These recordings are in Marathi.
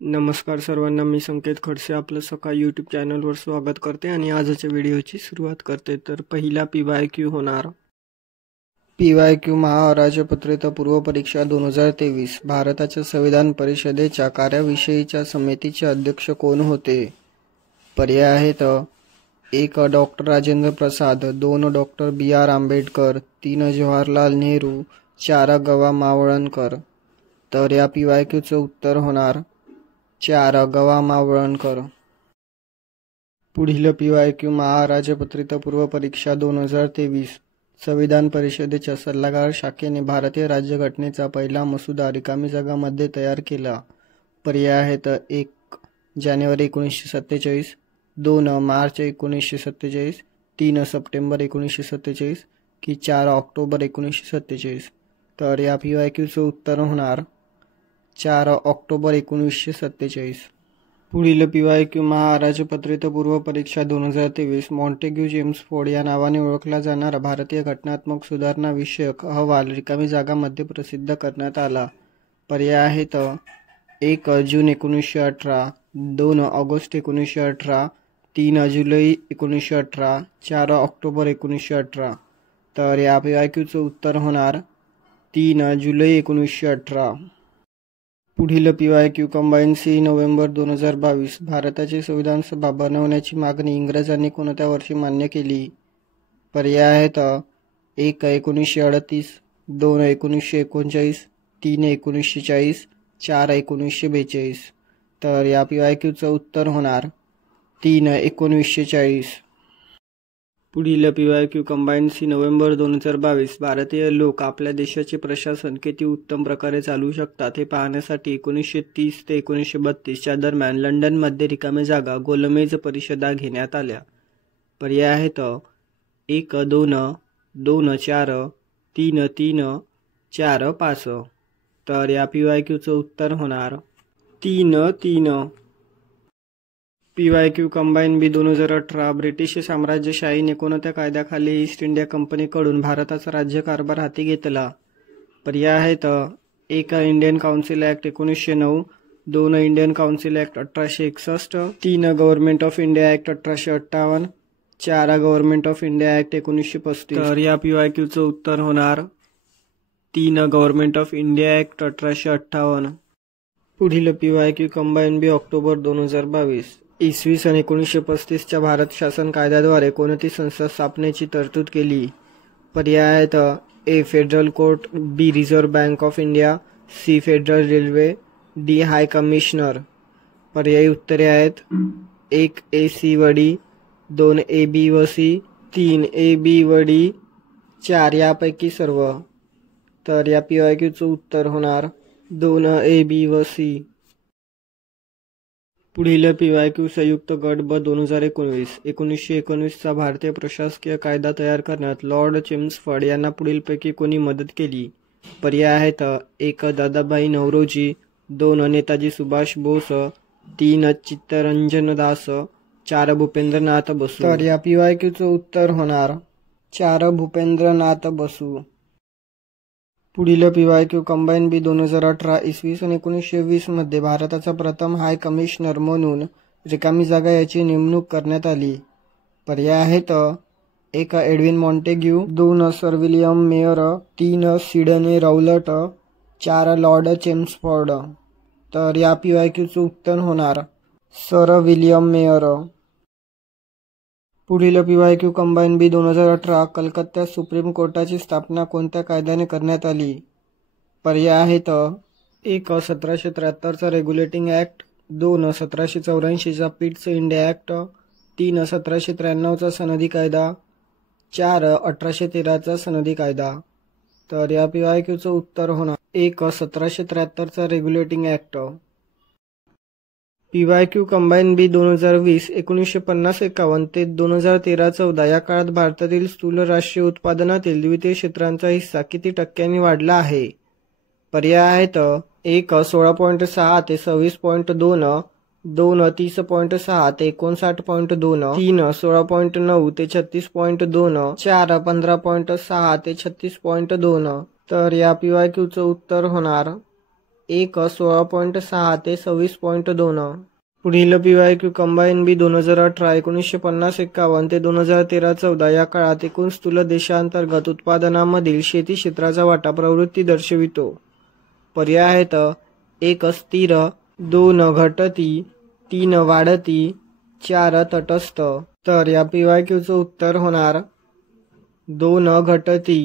नमस्कार सर्वांना, मी संकेत खडसे आपलं सकाळ यूट्यूब चॅनलवर स्वागत करते आणि आजच्या व्हिडिओची सुरुवात करते. तर पहिला PYQ होणार. PYQ महाराजपत्रित पूर्व परीक्षा 2023 भारताच्या संविधान परिषदेच्या कार्याविषयीच्या समितीचे अध्यक्ष कोण होते? पर्याय आहेत: 1. Doctor Rajendra Prasad, 2. Doctor BR Ambedkar, 3. Jawaharlal Nehru, 4. गवा मावळणकर. तर या PYQचं उत्तर होणार 4. गवा मावळणकर. पुढील PYQ महाराजपत्रित पूर्व परीक्षा 2023 संविधान परिषदेच्या सल्लागार शाखेने भारतीय राज्यघटनेचा पहिला मसुदा रिकामी जागांमध्ये तयार केला. पर्याय आहेत: 1. जानेवारी 1947, 2. मार्च 1947, 3. सप्टेंबर 1947 की 4. ऑक्टोबर 1947. तर या PYQचं उत्तर होणार 4. ऑक्टोबर 1947. पुढील PYQ महाराजपत्रित पूर्व परीक्षा 2023 मॉन्टेग्यू चेम्सफोर्ड या नावाने ओळखला जाणारा भारतीय घटनात्मक सुधारणा विषयक अहवाल रिकामी जागांमध्ये प्रसिद्ध करण्यात आला. पर्याय आहेत: 1. जून 1918, 2. ऑगस्ट 1918, 3. जुलै 1918, 4. ऑक्टोबर 1918. तर या PYQचं उत्तर होणार 3. जुलै 1918. पुढील PYQ कंबाईन सी नोव्हेंबर 2022 भारताची संविधान सभा बनवण्याची मागणी इंग्रजांनी कोणत्या वर्षी मान्य केली? पर्याय आहेत: 1. 1938, 2. 1939, 3. 1940, 4. 1942. तर या PYQचं उत्तर होणार 3. 1940. पुढील PYQ कंबाईन सी नोव्हेंबर 2022 भारतीय लोक आपल्या देशाचे प्रशासन किती उत्तम प्रकारे चालवू शकतात हे पाहण्यासाठी 1930 ते 1932 च्या दरम्यान लंडनमध्ये रिकाम्या जागा गोलमेज परिषदा घेण्यात आल्या. पर्याय आहेत: 1. 2, 2. 4, 3. 3, 4. 5. तर या PYQचं उत्तर होणार 3. 3. PYQ कंबाईन बी 2018 ब्रिटिश साम्राज्यशाहीने कोणत्या कायद्याखाली ईस्ट इंडिया कंपनीकडून भारताचा राज्यकारभार हाती घेतला? पर्याय आहेत: 1. Indian council act 1909, 2. Indian council act 1861, 3. Government of India act 1858, 4. Government of India act 1935. तर या PYQचं उत्तर होणार 3. Government of India act 1858. पुढील PYQ कंबाईन बी ऑक्टोबर 2022 इसवी सन 1935 च्या भारत शासन कायद्याद्वारे कोणती संस्था स्थापनेची तरतूद केली? पर्याय आहेत: A. Federal court, B. Reserve bank of India, C. Federal railway, D. High commissioner. पर्यायी उत्तरे आहेत: 1. AC व D, 2. AB व C, 3. AB व D, 4. यापैकी सर्व. तर या PYQचं उत्तर होणार 2. AB व C. पुढील PYQ संयुक्त गट ब 2019 1919 चा भारतीय प्रशासकीय कायदा तयार करण्यात लॉर्ड चेम्सफोर्ड यांना पुढीलपैकी कोणी मदत केली? पर्याय आहेत: 1. दादाभाई नौरोजी, 2. नेताजी सुभाष बोस, 3. चित्तरंजन दास, 4. भूपेंद्रनाथ बसू. तर या PYQचं उत्तर होणार 4. भूपेंद्रनाथ बसू. पुढील PYQ कंबाईन बी 2018 इसवी सन 1920 मध्ये भारताचा प्रथम हाय कमिशनर म्हणून रिकामी जागा याची नेमणूक करण्यात आली. पर्याय आहेत: 1. Edwin Montagu, 2. Sir William Meyer, 3. Sidney Rowlatt, 4. Lord Chelmsford. तर या PYQचं उत्तर होणार सर विलियम मेयर. पुढील PYQ कंबाईन बी 2018 कलकत्त्यात सुप्रीम कोर्टाची स्थापना कोणत्या कायद्याने करण्यात आली? पर्याय आहेत: 1. 1773 चा रेग्युलेटिंग ॲक्ट, 2. 1784 चा पिट्स इंडिया ॲक्ट, 3. 1793 चा सनदी कायदा, 4. 1813 चा सनदी कायदा. तर या PYQचं उत्तर होणार 1. 1773 चा रेग्युलेटिंग ॲक्ट. PYQ कंबाईन बी 2020 1950-51 ते 2013-14 या काळात भारतातील स्थूल राष्ट्रीय उत्पादनातील द्वितीय क्षेत्रांचा हिस्सा किती टक्क्यांनी वाढला आहे? पर्याय आहेत: 1. 16.6 ते 26.2, 2. 30.6 ते 59.2, 3. 16.9 ते 36.2, 4. 15.6 ते 36.2. तर या PYQचं उत्तर होणार एक 16.6 ते 26.2. पुढील PYQ कंबाईन बी 2018 1950-51 ते 2013-14 या काळात एकूण स्थूल देशांतर्गत उत्पादनामधील शेती क्षेत्राचा वाटा प्रवृत्ती दर्शवितो. पर्याय आहेत 1 स्थिर, 2 घटती, 3 वाढती, 4 तटस्थ. तर या PYQचं उत्तर होणार 2 घटती.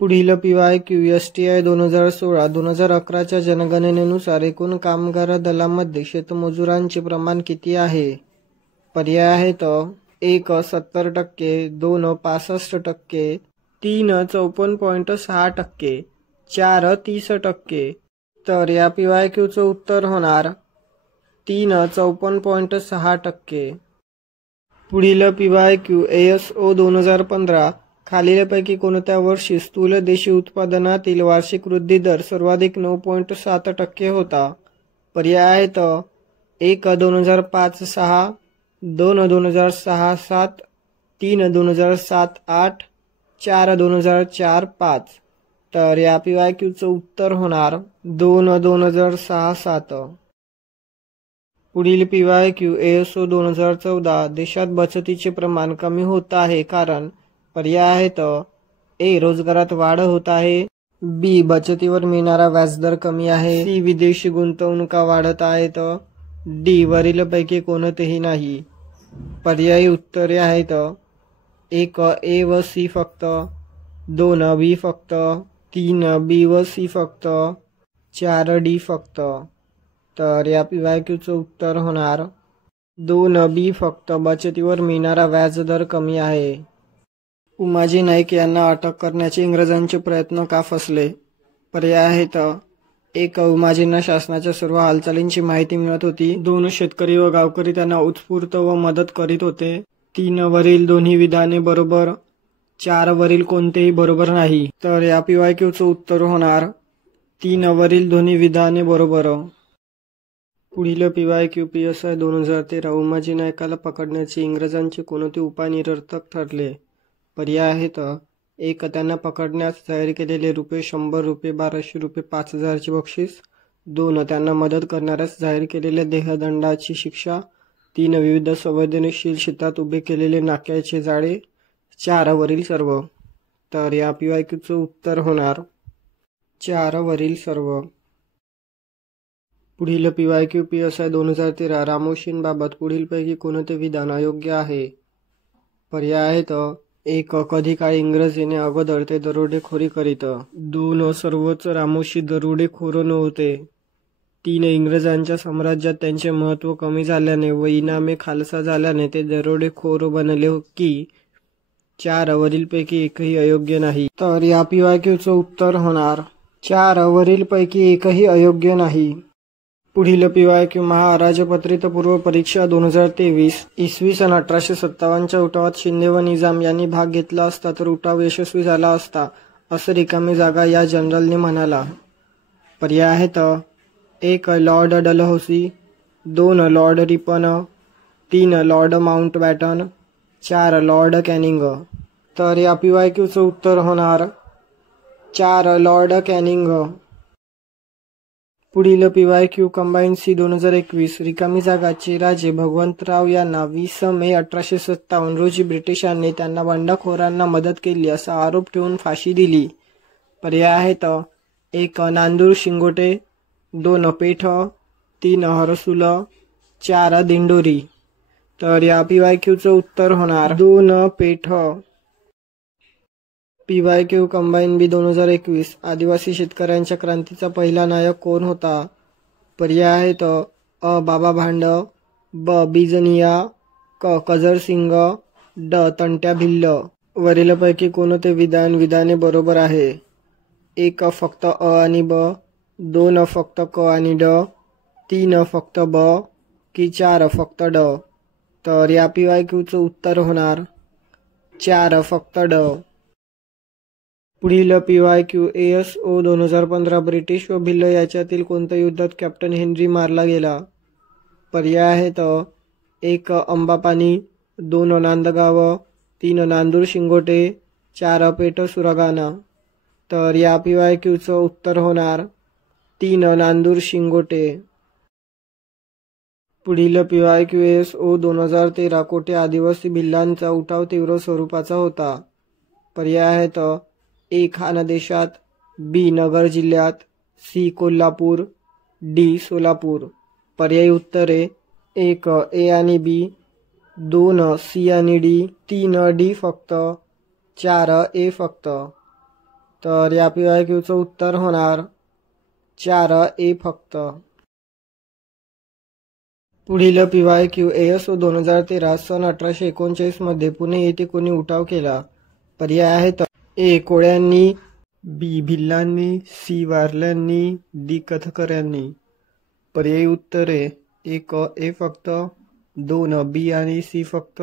पुढील PYQ STI 2016-2011च्या जनगणनेनुसार एकूण कामगार दलामध्ये शेतमजुरांचे प्रमाण किती आहे? पर्याय आहेत 1 70%, 2 65%, 3 54.6%, 4 30%. तर या PYQचं उत्तर होणार 3 54.6%. पुढील PYQ ASO 2015 खालीलपैकी कोणत्या वर्षी स्थूल देशी उत्पादनातील वार्षिक वृद्धी दर सर्वाधिक 9.7% होता? पर्याय आहेत 1 2005-6, 2 2006-7, 3 2007-8, 4 2004-5. तर या PYQचं उत्तर होणार 2 2006-7. पुढील PYQ ASO 2014 देशात बचतीचे प्रमाण कमी होत आहे कारण पर्याय आहेत A रोजगारात वाढ होत आहे, B बचतीवर मिळणारा व्याजदर कमी आहे, C विदेशी गुंतवणुका वाढत आहेत, D वरीलपैकी कोणतेही नाही. पर्यायी उत्तरे आहेत 1 A व C फक्त, 2 B फक्त, 3 B व C फक्त, 4 D फक्त. तर या PYQचं उत्तर होणार 2 B फक्त, बचतीवर मिळणारा व्याजदर कमी आहे. उमाजी नाईक यांना अटक करण्याचे इंग्रजांचे प्रयत्न का फसले? पर्याय आहेत 1 उमाजींना शासनाच्या सर्व हालचालींची माहिती मिळत होती, 2 शेतकरी व गावकरी त्यांना उत्स्फूर्त व मदत करीत होते, 3 वरील दोन्ही विधाने बरोबर, 4 वरील कोणतेही बरोबर नाही. तर या PYQचं उत्तर होणार 3 वरील दोन्ही विधाने बरोबर. पुढील PYQ PSI 2013 उमाजी नाईकाला पकडण्याचे इंग्रजांचे कोणते उपाय निरर्थक ठरले? पर्याय आहेत 1 त्यांना पकडण्यास जाहीर केलेले ₹100, ₹1200, ₹5000चे बक्षीस, 2 त्यांना मदत करणाऱ्यास जाहीर केलेल्या देहदंडाची शिक्षा, 3 विविध संवेदनशील क्षेत्रात उभे केलेले नाक्याचे जाळे, 4 वरील सर्व. तर या PYQचं उत्तर होणार 4 वरील सर्व. पुढील PYQ PSI 2013 रामोशींबाबत पुढीलपैकी कोणते विधान अयोग्य आहे? पर्याय आहेत 1 कधी काळी इंग्रज येणे अगोदर ते दरोडेखोरी करीत, 2 सर्वच रामोशी दरोडेखोर नव्हते, 3 इंग्रजांच्या साम्राज्यात त्यांचे महत्त्व कमी झाल्याने व इनामे खालसा झाल्याने ते दरोडेखोर बनले की, 4 वरीलपैकी एकही अयोग्य नाही. तर या PYQचं उत्तर होणार 4 वरीलपैकी एकही अयोग्य नाही. पुढील PYQ महाराजपत्रित पूर्व परीक्षा 2023 इसवी सन 1857च्या उठावात शिंदे व निजाम यांनी भाग घेतला असता तर उठाव यशस्वी झाला असता असं रिकामी जागा या जनरलने म्हणाला. पर्याय आहेत 1 Lord Dalhousie, 2 Lord Ripon, 3 Lord Mountbatten, 4 Lord Canning. तर या PYQचं उत्तर होणार 4 लॉर्ड कॅनिंग. पुढील PYQ कंबाईन C 2021 रिकामी जागाचे राजे भगवंतराव यांना 20 मे 1857 रोजी ब्रिटिशांनी त्यांना बंडखोरांना मदत केली असा आरोप ठेवून फाशी दिली. पर्याय आहेत 1 नांदूर शिंगोटे, 2 पेठ, 3 हरसुल, 4 दिंडोरी. तर या PYQचं उत्तर होणार 2 पेठ. PYQ कंबाईन B 2021 आदिवासी शेतकऱ्यांच्या क्रांतीचा पहिला नायक कोण होता? पर्याय आहेत अ बाबा भांड, ब बिजनिया, क कजरसिंग, ड तंट्या भिल्ल. वरीलपैकी कोणते विधाने बरोबर आहे? 1 फक्त अ आणि ब, 2 फक्त क आणि ड, 3 फक्त ब की 4 फक्त ड. तर या PYQचं उत्तर होणार 4 फक्त ड. पुढील PYQ ASO 2015 ब्रिटिश व भिल्ल याच्यातील कोणत्या युद्धात कॅप्टन हेनरी मारला गेला? पर्याय आहेत 1 अंबापानी, 2 नांदगाव, 3 नांदूर शिंगोटे, 4 पेठ सुरगाणा. तर या PYQचं उत्तर होणार 3 नांदूर शिंगोटे। पुढील PYQSO 2013 कोठे आदिवासी भिल्लांचा उठाव तीव्र स्वरूपाचा होता? पर्याय आहेत A. खानदेशात, B. नगर जिल्ह्यात, C. कोल्हापूर, D. सोलापूर। पर्यायी उत्तरे 1 A आणि B, 2 C आणि D, 3 D फक्त, 4 A फक्त। तर या PYQचं उत्तर होणार 4 A फक्त। पुढील PYQSO 2013 सन 1839 मध्ये पुणे येथे कोणी उठाव केला? पर्याय आहेत A. कोळ्यांनी, B. भिल्लांनी, C. वारल्यांनी, D. कथकऱ्यांनी। पर्यायी उत्तरे 1 A फक्त, 2 B आणि C फक्त,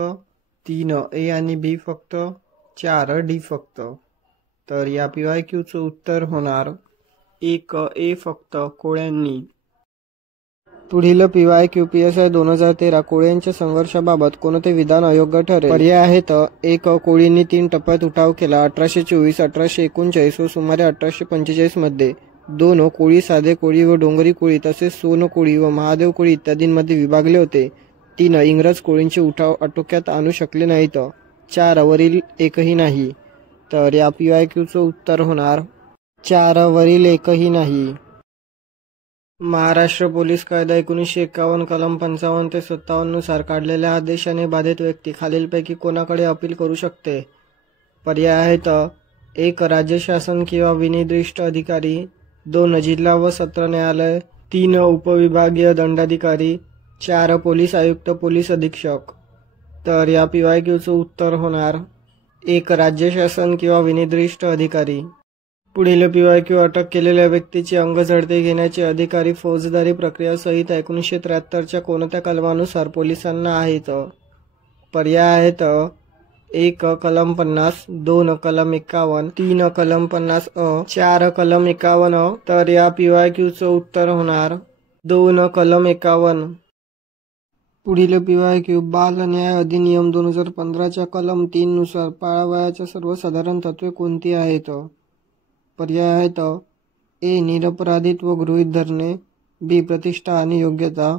3 A आणि B फक्त, 4 D फक्त। तर या PYQचं उत्तर होणार 1 A फक्त, कोळ्यांनी। पुढील PYQ PSI 2013 कोळ्यांच्या संघर्षाबाबत कोणते विधान अयोग्य ठरेल? पर्याय आहेत 1 कोळींनी 3 टप्प्यात उठाव केला 1824, 1839 व सुमारे 1845 मध्ये। 2 कोळी साधे कोळी व डोंगरी कोळी तसेच सोन कोळी व महादेव कोळी इत्यादींमध्ये विभागले होते। 3 इंग्रज कोळींचे उठाव आटोक्यात आणू शकले नाहीत। 4 वरील एकही नाही। तर या PYQचं उत्तर होणार 4 वरील एकही नाही। महाराष्ट्र पोलीस कायदा 1951 कलम 55 ते 57 नुसार काढलेल्या आदेशाने बाधित व्यक्ती खालीलपैकी कोणाकडे अपील करू शकते? पर्याय आहेत 1 राज्य शासन किंवा विनिर्दिष्ट अधिकारी, 2 जिल्हा व सत्र न्यायालय, 3 उपविभागीय दंडाधिकारी, 4 पोलीस आयुक्त पोलीस अधीक्षक। तर या PYQचं उत्तर होणार 1 राज्य शासन किंवा विनिर्दिष्ट अधिकारी। पुढील PYQ अटक केलेल्या व्यक्तीची अंगझडती घेण्याचे अधिकारी फौजदारी प्रक्रिया संहिता 1973च्या कोणत्या कलमानुसार पोलिसांना आहेत? पर्याय आहेत 1 कलम 50, 2 कलम 51, 3 कलम 50A, 4 कलम 51। तर या PYQचं उत्तर होणार 2 कलम 51। पुढील PYQ बाल न्याय अधिनियम 2015च्या कलम 3 नुसार पाळावयाच्या सर्वसाधारण तत्त्वे कोणती आहेत? पर्याय आहेत A. निरपराधित्व गृहीत धरणे, B. प्रतिष्ठा आणि योग्यता,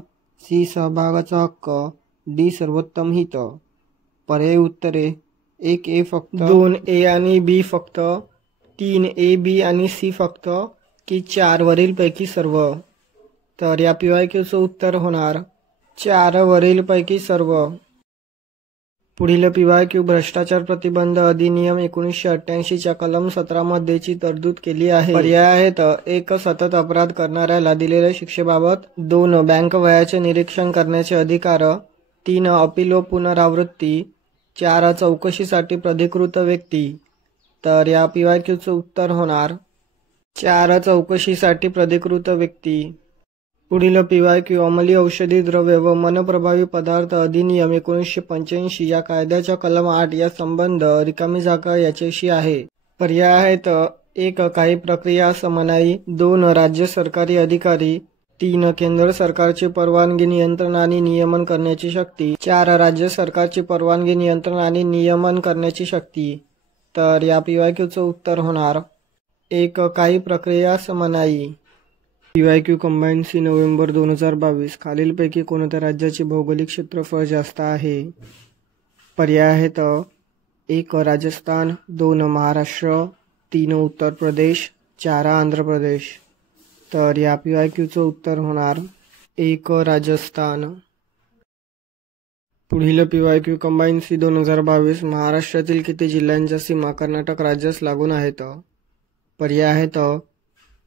C. सहभागाचा हक्क, D. सर्वोत्तम हित। पर्यायी उत्तरे 1 A फक्त, 2 A आणि B फक्त, 3 A, B आणि C फक्त, की 4 वरील पैकी सर्व? तर या PYQचं उत्तर होणार 4 वरील पैकी सर्व। पुढील PYQ भ्रष्टाचार प्रतिबंध अधिनियम 1988च्या कलम 17 मध्येची तरतूद केली आहे। पर्याय आहेत 1 सतत अपराध करणाऱ्याला दिलेल्या शिक्षेबाबत, 2 बँक वयाचे निरीक्षण करण्याचे अधिकार, 3 अपील व पुनरावृत्ती, 4 चौकशीसाठी प्राधिकृत व्यक्ती। तर या PYQचं उत्तर होणार 4 चौकशीसाठी प्राधिकृत व्यक्ती। पुढील PYQ अंमली औषधी द्रव्य व मनप्रभावी पदार्थ अधिनियम 1985 या कायद्याच्या कलम 8 या संबंध रिकामी जागा याच्याशी आहे। पर्याय आहेत 1 काही प्रक्रिया समनाई, 2 राज्य सरकारी अधिकारी, 3 केंद्र सरकारची परवानगी नियंत्रण आणि नियमन करण्याची शक्ती, 4 राज्य सरकारची परवानगी नियंत्रण आणि नियमन करण्याची शक्ती। तर या PYQचं उत्तर होणार 1 काही प्रक्रिया समनाई। PYQ कंबाईन C नोव्हेंबर 2022 खालीलपैकी कोणत्या राज्याचे भौगोलिक क्षेत्रफळ जास्त आहे? पर्याय आहेत 1 राजस्थान, 2 महाराष्ट्र, 3 उत्तर प्रदेश, 4 आंध्र प्रदेश। तर या PYQचं उत्तर होणार 1 राजस्थान। पुढील PYQ कंबाईन C 2022 महाराष्ट्रातील किती जिल्ह्यांच्या सीमा कर्नाटक राज्यास लागून आहेत? पर्याय आहेत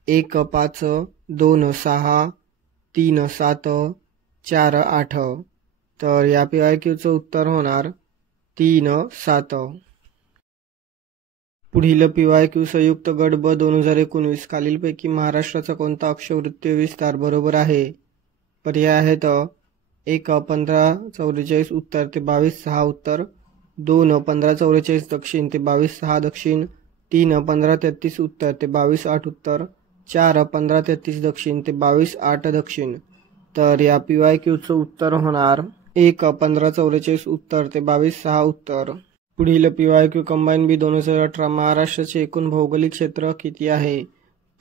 1 5, 2 6, 3 7, 4 8। तर या PYQचं उत्तर होणार 3 7। पुढील PYQ संयुक्त गट ब 2019 खालीलपैकी महाराष्ट्राचा कोणता अक्षवृत्तीय विस्तार बरोबर आहे? पर्याय आहेत 1 1544 उत्तर ते 22/6 उत्तर, 2 1544 दक्षिण ते 22/6 दक्षिण, 3 1533 उत्तर ते 22/8 उत्तर, 4 1533 दक्षिण ते 22/8 दक्षिण। तर या PYQचं उत्तर होणार 1 1544 उत्तर ते 22/6 उत्तर। पुढील PYQ कंबाईन बी 2018 महाराष्ट्राचे एकूण भौगोलिक क्षेत्र किती आहे?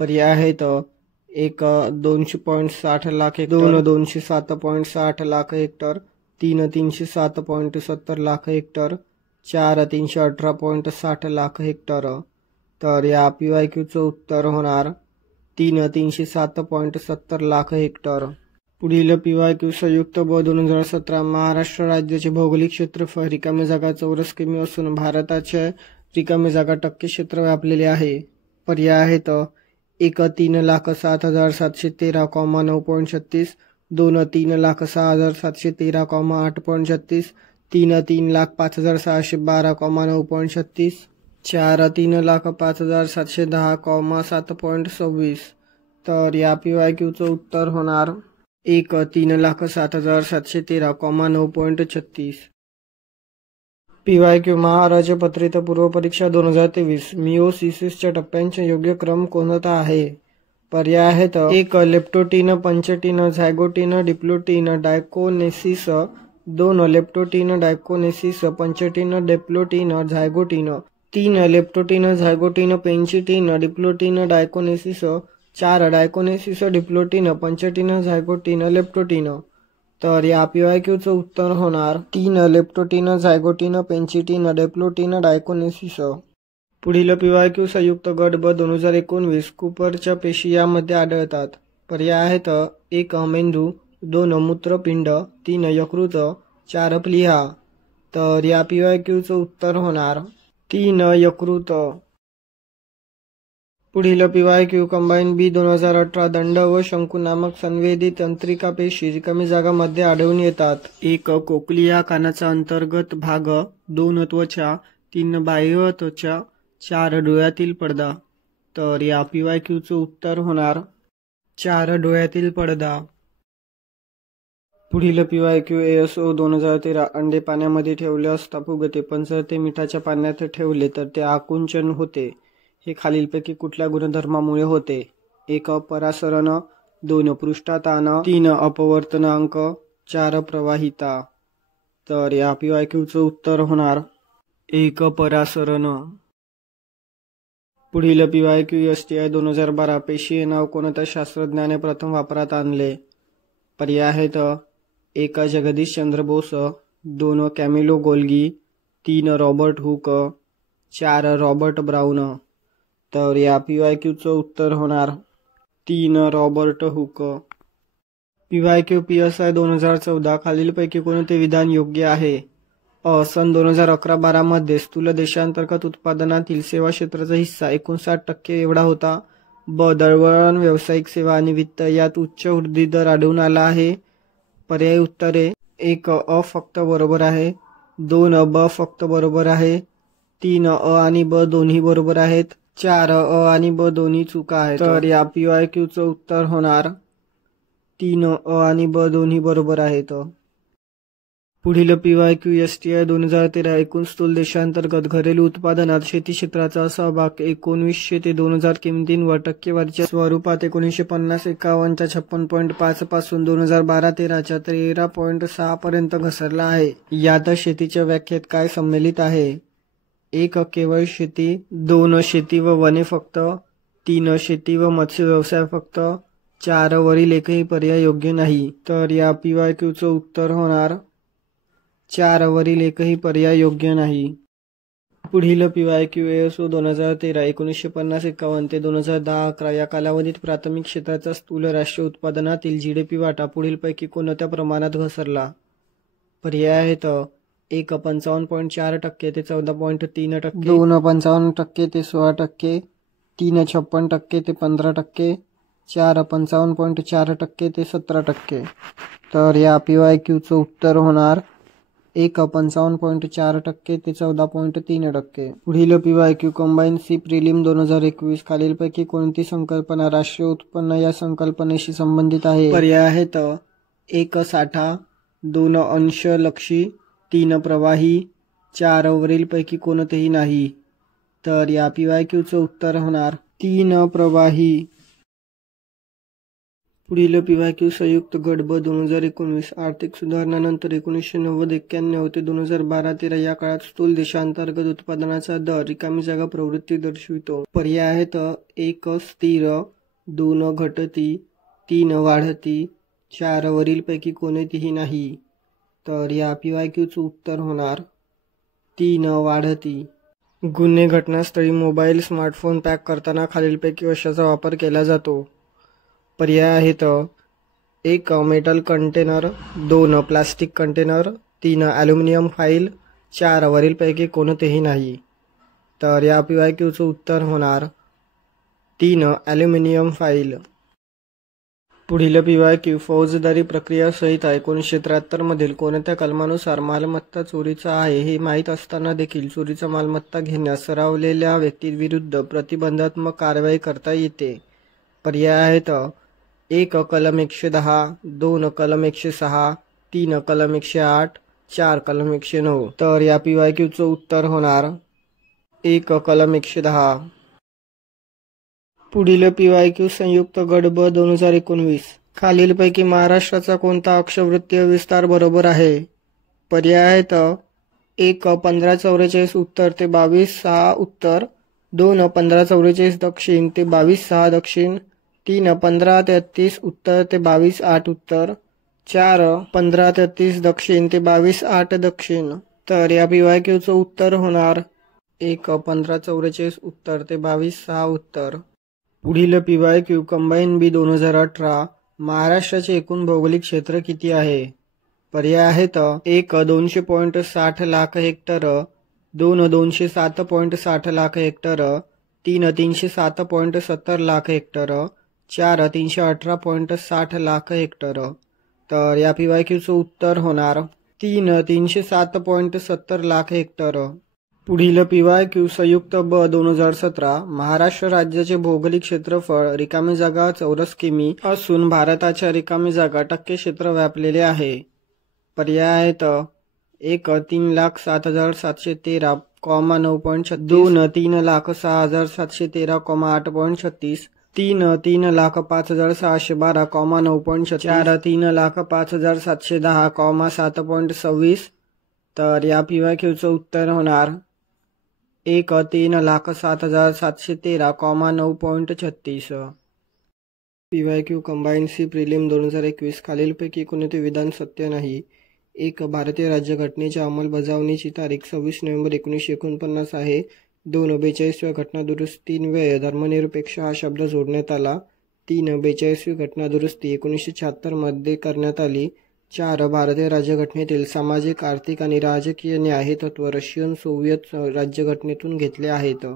पर्याय आहेत 1 200.60 lakh hectare, 2 207.60 lakh hectare, 3 307.70 lakh hectare, 4 318.60 lakh hectare. तर या PYQचं उत्तर होणार 3 307.70 लाख हेक्टर. पुढील PYQ संयुक्त ब 2017 महाराष्ट्र राज्याचे भौगोलिक क्षेत्रफळ रिकामी जागा चौरस किमी असून भारताचे रिकामी जागा टक्के क्षेत्र व्यापलेले आहे. पर्याय आहेत 1 3,06,713,9.36, 2 3,06,713,8.36, 3 3,05,612,9.36, 4 3,05,710,7.26. तर या PYQचं उत्तर होणार 1 3,07,713,9.36. PYQ महाराजपत्रित पूर्व परीक्षा 2023 मिओसिसच्या टप्प्यांचे योग्य क्रम कोणता आहे? पर्याय आहेत 1 leptotene pachytene zygotene diplotene diakinesis, 2 leptotene diakinesis pachytene diplotene zygotene, 3 leptotene zygotene pachytene diplotene diakinesis, 4 diakinesis diplotene pachytene zygotene leptotene. तर या PYQचं उत्तर होणार 3 लेप्टोटीन झायगोटीन पेंचिटीन डिप्लोटीन डायकोनेसिस. पुढील PYQ संयुक्त गट ब 2019 कुपरच्या पेशी यामध्ये आढळतात. पर्याय आहेत 1 मेंदू, 2 मूत्रपिंड, 3 यकृत, 4 प्लीहा. तर या PYQचं उत्तर होणार 3 यकृत. पुढील PYQ कंबाईन बी 2018 दंड व शंकू नामक संवेदी तंत्रिका पेशी रिकामी जागामध्ये आढळून येतात. 1 कोक्लिया कानाचा अंतर्गत भाग, 2 त्वचा, 3 बाह्य त्वचा, 4 डोळ्यातील पडदा. तर या PYQचं उत्तर होणार 4 डोळ्यातील पडदा. पुढील PYQ ASO 2013 अंडे पाण्यामध्ये ठेवले असता फुगते, पण जर ते मिठाच्या पाण्यात ठेवले तर ते आकुंचन होते. हे खालीलपैकी कुठल्या गुणधर्मामुळे होते? 1 परासरण, 2 पृष्ठताण, 3 अपवर्तनांक, 4 प्रवाहिता. तर या PYQचं उत्तर होणार 1 परासरण. पुढील PYQ STI 2012 पेशी हे नाव कोणत्या शास्त्रज्ञाने प्रथम वापरात आणले? पर्याय आहेत 1 Jagdish Chandra Bose, 2 Camillo Golgi, 3 Robert Hooke, 4 Robert Brown. तर या PYQचं उत्तर होणार 3 रॉबर्ट हुक. PYQ PSI 2014 खालीलपैकी कोणते विधान योग्य आहे? सन 2011-12 मध्ये स्थूल देशांतर्गत उत्पादनातील सेवा क्षेत्राचा हिस्सा 59% एवढा होता. ब दळणवळण, व्यावसायिक सेवा आणि वित्त यात उच्च वृद्धी दर आढळून आला आहे. पर्यायी उत्तरे 1 फक्त बरोबर आहे, 2 ब फक्त बरोबर आहे, 3 आणि ब दोन्ही बरोबर आहेत, 4 आणि ब दोन्ही चुका आहेत. तर या PYQचं उत्तर होणार 3 आणि ब दोन्ही बरोबर आहेत. पुढील PYQ STI 2013 एकूण स्थूल देशांतर्गत घरेलू उत्पादनात शेती क्षेत्राचा सहभाग 1900 ते 2000 किमतींवर टक्केवारीच्या स्वरूपात 1950-51 च्या 56.5 पासून 2012-13 च्या 13.6 पर्यंत घसरला आहे. यात शेतीच्या व्याख्येत काय सम्मिलित आहे? 1 केवळ शेती, 2 शेती व वने फक्त, 3 शेती व मत्स्य व्यवसाय फक्त, 4 वरील एकही पर्याय योग्य नाही. तर या PYQचं उत्तर होणार 4 वरील एकही पर्याय योग्य नाही. पुढील PYQ ASO 2013 1950-51 ते 2010-11 या कालावधीत प्राथमिक क्षेत्राचा स्थूल राष्ट्रीय उत्पादनातील GDP वाटा पुढीलपैकी कोणत्या प्रमाणात घसरला? पर्याय आहेत 1 55.4% ते 14.3%, 2 55% ते 16%, 3 56% ते 15%, 4 55.4% ते 17%. तर या PYQचं उत्तर होणार 1 55.4% ते 14.3%. पुढील PYQ कंबाईन सी प्रिलिम 2021 खालीलपैकी कोणती संकल्पना राष्ट्रीय उत्पन्न या संकल्पनेशी संबंधित आहे? पर्याय आहेत 1 साठा, 2 अंशलक्षी, 3 प्रवाही, 4 वरीलपैकी कोणतेही नाही. तर या PYQचं उत्तर होणार 3 प्रवाही. पुढील PYQ संयुक्त गट ब 2019 आर्थिक सुधारणानंतर 1990-91 ते 2012-13 या काळात स्थूल देशांतर्गत उत्पादनाचा दर रिकामी जागा प्रवृत्ती दर्शवितो. पर्याय आहेत 1 स्थिर, 2 घटती, 3 वाढती, 4 वरीलपैकी कोणतीही नाही. तर या PYQचं उत्तर होणार 3 वाढती. गुन्हे घटनास्थळी मोबाईल स्मार्टफोन पॅक करताना खालीलपैकी कशाचा वापर केला जातो? पर्याय आहेत 1 metal container, 2 plastic container, 3 aluminium file, 4 वरीलपैकी कोणतेही नाही. तर या PYQचं उत्तर होणार 3 ॲल्युमिनियम फाईल. पुढील PYQ फौजदारी प्रक्रिया संहिता 1973 मधील कोणत्या कलमानुसार मालमत्ता चोरीचा आहे हे माहीत असताना देखील चोरीचा मालमत्ता घेण्यास सरावलेल्या व्यक्तीविरुद्ध प्रतिबंधात्मक कारवाई करता येते? पर्याय आहेत 1 कलम 110, 2 कलम 106, 3 कलम 108, 4 कलम 109. तर या PYQचं उत्तर होणार 1 कलम 110. पुढील PYQ संयुक्त गट ब 2019. खालीलपैकी महाराष्ट्राचा कोणता अक्षवृत्तीय विस्तार बरोबर आहे? पर्याय आहेत 1 1544 उत्तर ते 22/6 उत्तर, 2 1544 दक्षिण ते 22/6 दक्षिण, 3 1533 उत्तर ते 22/8 उत्तर, 4 1533 दक्षिण ते 22/8 दक्षिण. तर या PYQचं उत्तर होणार 1 1544 उत्तर ते 22/6 उत्तर. पुढील PYQ कंबाईन बी 2018. महाराष्ट्राचे एकूण भौगोलिक क्षेत्र किती आहे? पर्याय आहेत 1 200.60 lakh hectare, 2 207.60 lakh hectare, 3 307.70 lakh hectare, 4 318.60 lakh hectare. तर या PYQचं उत्तर होणार 3 307.70 लाख हेक्टर. पुढील PYQ संयुक्त ब 2017. महाराष्ट्र राज्याचे भौगोलिक क्षेत्रफळ रिकामी जागा चौरस किमी असून भारताच्या रिकामी जागा टक्के क्षेत्र व्यापलेले आहे. पर्याय आहेत 1 3,07,713, 9.36, 2 3,06,713, 8.36, 3 3,05,612, 9.36, 4 3,05,710, 7.26. तर या PYQचं उत्तर होणार 1 3,07,713, 9.36. PYQ कंबाईन सी प्रिलिम 2021. खालीलपैकी कोणते विधान सत्य नाही? 1 भारतीय राज्यघटनेच्या अंमलबजावणीची तारीख 26 नोव्हेंबर 1949 आहे. 2 42व्या घटनादुरुस्तीन्वये धर्मनिरपेक्ष हा शब्द जोडण्यात आला. 3 42वी घटनादुरुस्ती 1976 मध्ये करण्यात आली. 4 भारतीय राज्यघटनेतील सामाजिक, आर्थिक आणि राजकीय न्याय हे तत्व रशियन सोव्हिएत राज्यघटनेतून घेतले आहेत.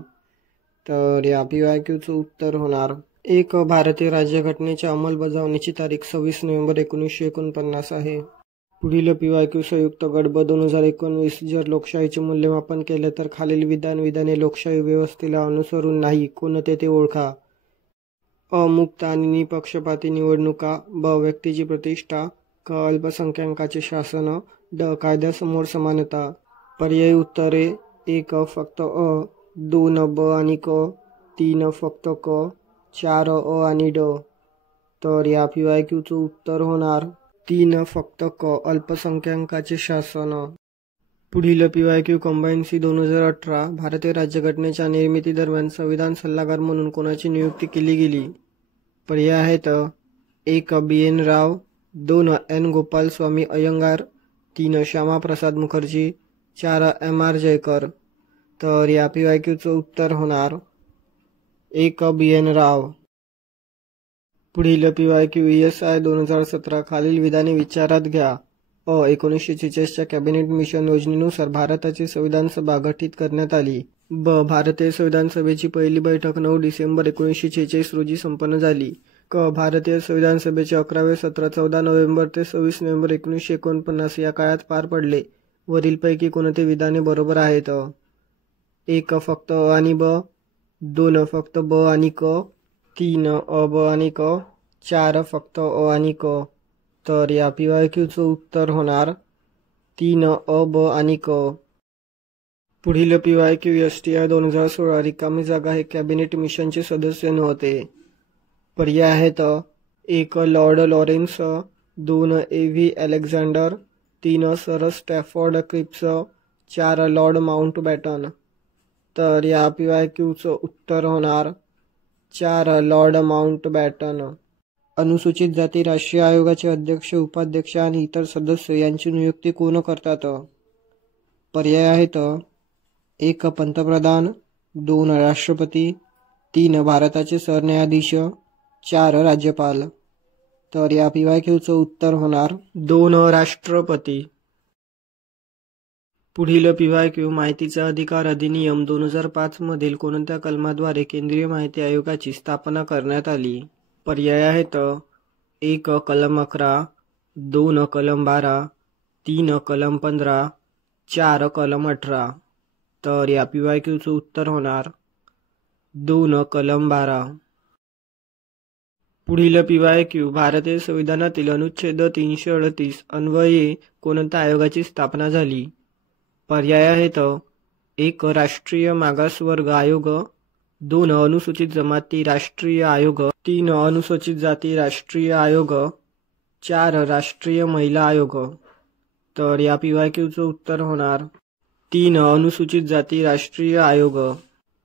तर या PYQचं उत्तर होणार 1 भारतीय राज्यघटनेच्या अंमलबजावणीची तारीख 26 नोव्हेंबर 1949 आहे. पुढील PYQ संयुक्त गट ब 2019. जर लोकशाहीचे मूल्यमापन केले तर खालील विधाने लोकशाही व्यवस्थेला अनुसरून नाही कोणते ते ओळखा? अ मुक्त आणि निपक्षपाती निवडणुका, ब व्यक्तीची प्रतिष्ठा, क अल्पसंख्याकांचे शासन, ड कायद्यासमोर समानता. पर्यायी उत्तरे 1 फक्त अ, 2 ब आणि क, 3 फक्त क, 4 अ आणि ड. तर या PYQचं उत्तर होणार 3 फक्त क, अल्पसंख्याकांचे शासन. पुढील PYQ कंबाईन सी 2018. भारतीय राज्यघटनेच्या निर्मितीदरम्यान संविधान सल्लागार म्हणून कोणाची नियुक्ती केली गेली? पर्याय आहेत 1 BN राव, 2 N गोपालस्वामी अय्यंगार, 3 श्यामाप्रसाद मुखर्जी, 4 MR जयकर. तर या PYQचं उत्तर होणार 1 BN राव. पुढील PYQ ESI 2017. खालील विधाने विचारात घ्या. अ 1946 च्या कॅबिनेट मिशन योजनेनुसार भारताची संविधान सभा गठीत करण्यात आली. ब भारतीय संविधान सभेची पहिली बैठक 9 डिसेंबर 1946 रोजी संपन्न झाली. क भारतीय संविधान सभेचे 11वे सत्र 14 नोव्हेंबर ते 26 नोव्हेंबर 1949 या काळात पार पडले. वरीलपैकी कोणते विधाने बरोबर आहेत? 1 फक्त अ आणि ब, 2 फक्त ब आणि क, 3 अ ब आणि क, 4 फक्त अ आणि क. तर या PYQचं उत्तर होणार 3 अ ब आणि क. पुढील PYQ STI 2016. रिकामी जागा हे कॅबिनेट मिशनचे सदस्य नव्हते. पर्याय आहेत 1 Lord Lawrence, 2 AV Alexander, 3 sir Stafford Cripps, 4 Lord Mountbatten. तर या PYQचं उत्तर होणार 4 लॉर्ड माउंटबॅटन. अनुसूचित जाती राष्ट्रीय आयोगाचे अध्यक्ष, उपाध्यक्ष आणि इतर सदस्य यांची नियुक्ती कोण करतात? पर्याय आहेत 1 पंतप्रधान, 2 राष्ट्रपती, 3 भारताचे सरन्यायाधीश, 4 राज्यपाल. तर या PYQचं उत्तर होणार 2 राष्ट्रपती. पुढील PYQ माहितीचा अधिकार अधिनियम 2005 मधील कोणत्या कलमाद्वारे केंद्रीय माहिती आयोगाची स्थापना करण्यात आली? पर्याय आहेत 1 कलम 11, 2 कलम 12, 3 कलम 15, 4 कलम 18. तर या PYQचं उत्तर होणार 2 कलम 12. पुढील PYQ भारतीय संविधानातील अनुच्छेद 338 अन्वये कोणत्या आयोगाची स्थापना झाली? पर्याय आहेत 1 राष्ट्रीय मागासवर्ग आयोग, 2 अनुसूचित जमाती राष्ट्रीय आयोग, 3 अनुसूचित जाती राष्ट्रीय आयोग, 4 राष्ट्रीय महिला आयोग. तर या PYQचं उत्तर होणार 3 अनुसूचित जाती राष्ट्रीय आयोग.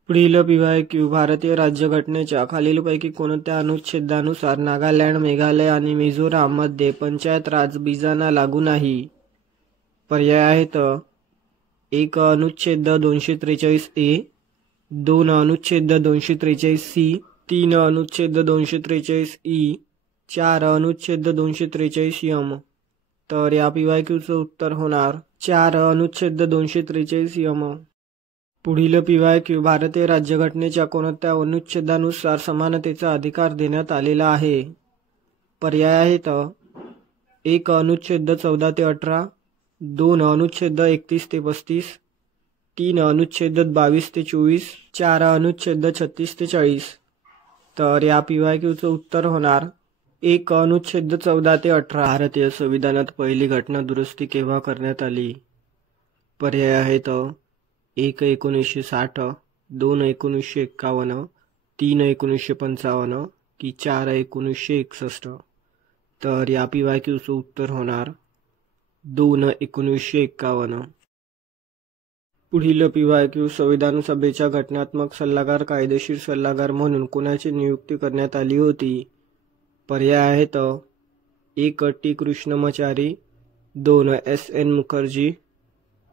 पुढील PYQ भारतीय राज्यघटनेच्या खालीलपैकी कोणत्या अनुच्छेदानुसार नागालँड, मेघालय आणि मिझोराम मध्ये पंचायत राज बिजाना लागू नाही? पर्याय आहेत 1 अनुच्छेद 243A, 2 अनुच्छेद 243C, 3 अनुच्छेद 243E, 4 अनुच्छेद 243M. तर या PYQचं उत्तर होणार 4 अनुच्छेद 243M. पुढील PYQ भारतीय राज्यघटनेच्या कोणत्या अनुच्छेदानुसार समानतेचा अधिकार देण्यात आलेला आहे? पर्याय आहेत 1 अनुच्छेद 14 ते 18, 2 अनुच्छेद 31 ते 35, 3 अनुच्छेद 22 ते 24, 4 अनुच्छेद 36 ते 40. तर या PYQचं उत्तर होणार 1 अनुच्छेद 14 ते 18. भारतीय संविधानात पहिली घटना दुरुस्ती केव्हा करण्यात आली? पर्याय आहेत 1 1960, 2 1951, 3 1955 की 4 1961. तर या PYQचं उत्तर होणार 2 1951. पुढील PYQ संविधान सभेच्या घटनात्मक सल्लागार, कायदेशीर सल्लागार म्हणून कोणाची नियुक्ती करण्यात आली होती? पर्याय आहेत 1 T Krishnamachari, 2 SN Mukherjee,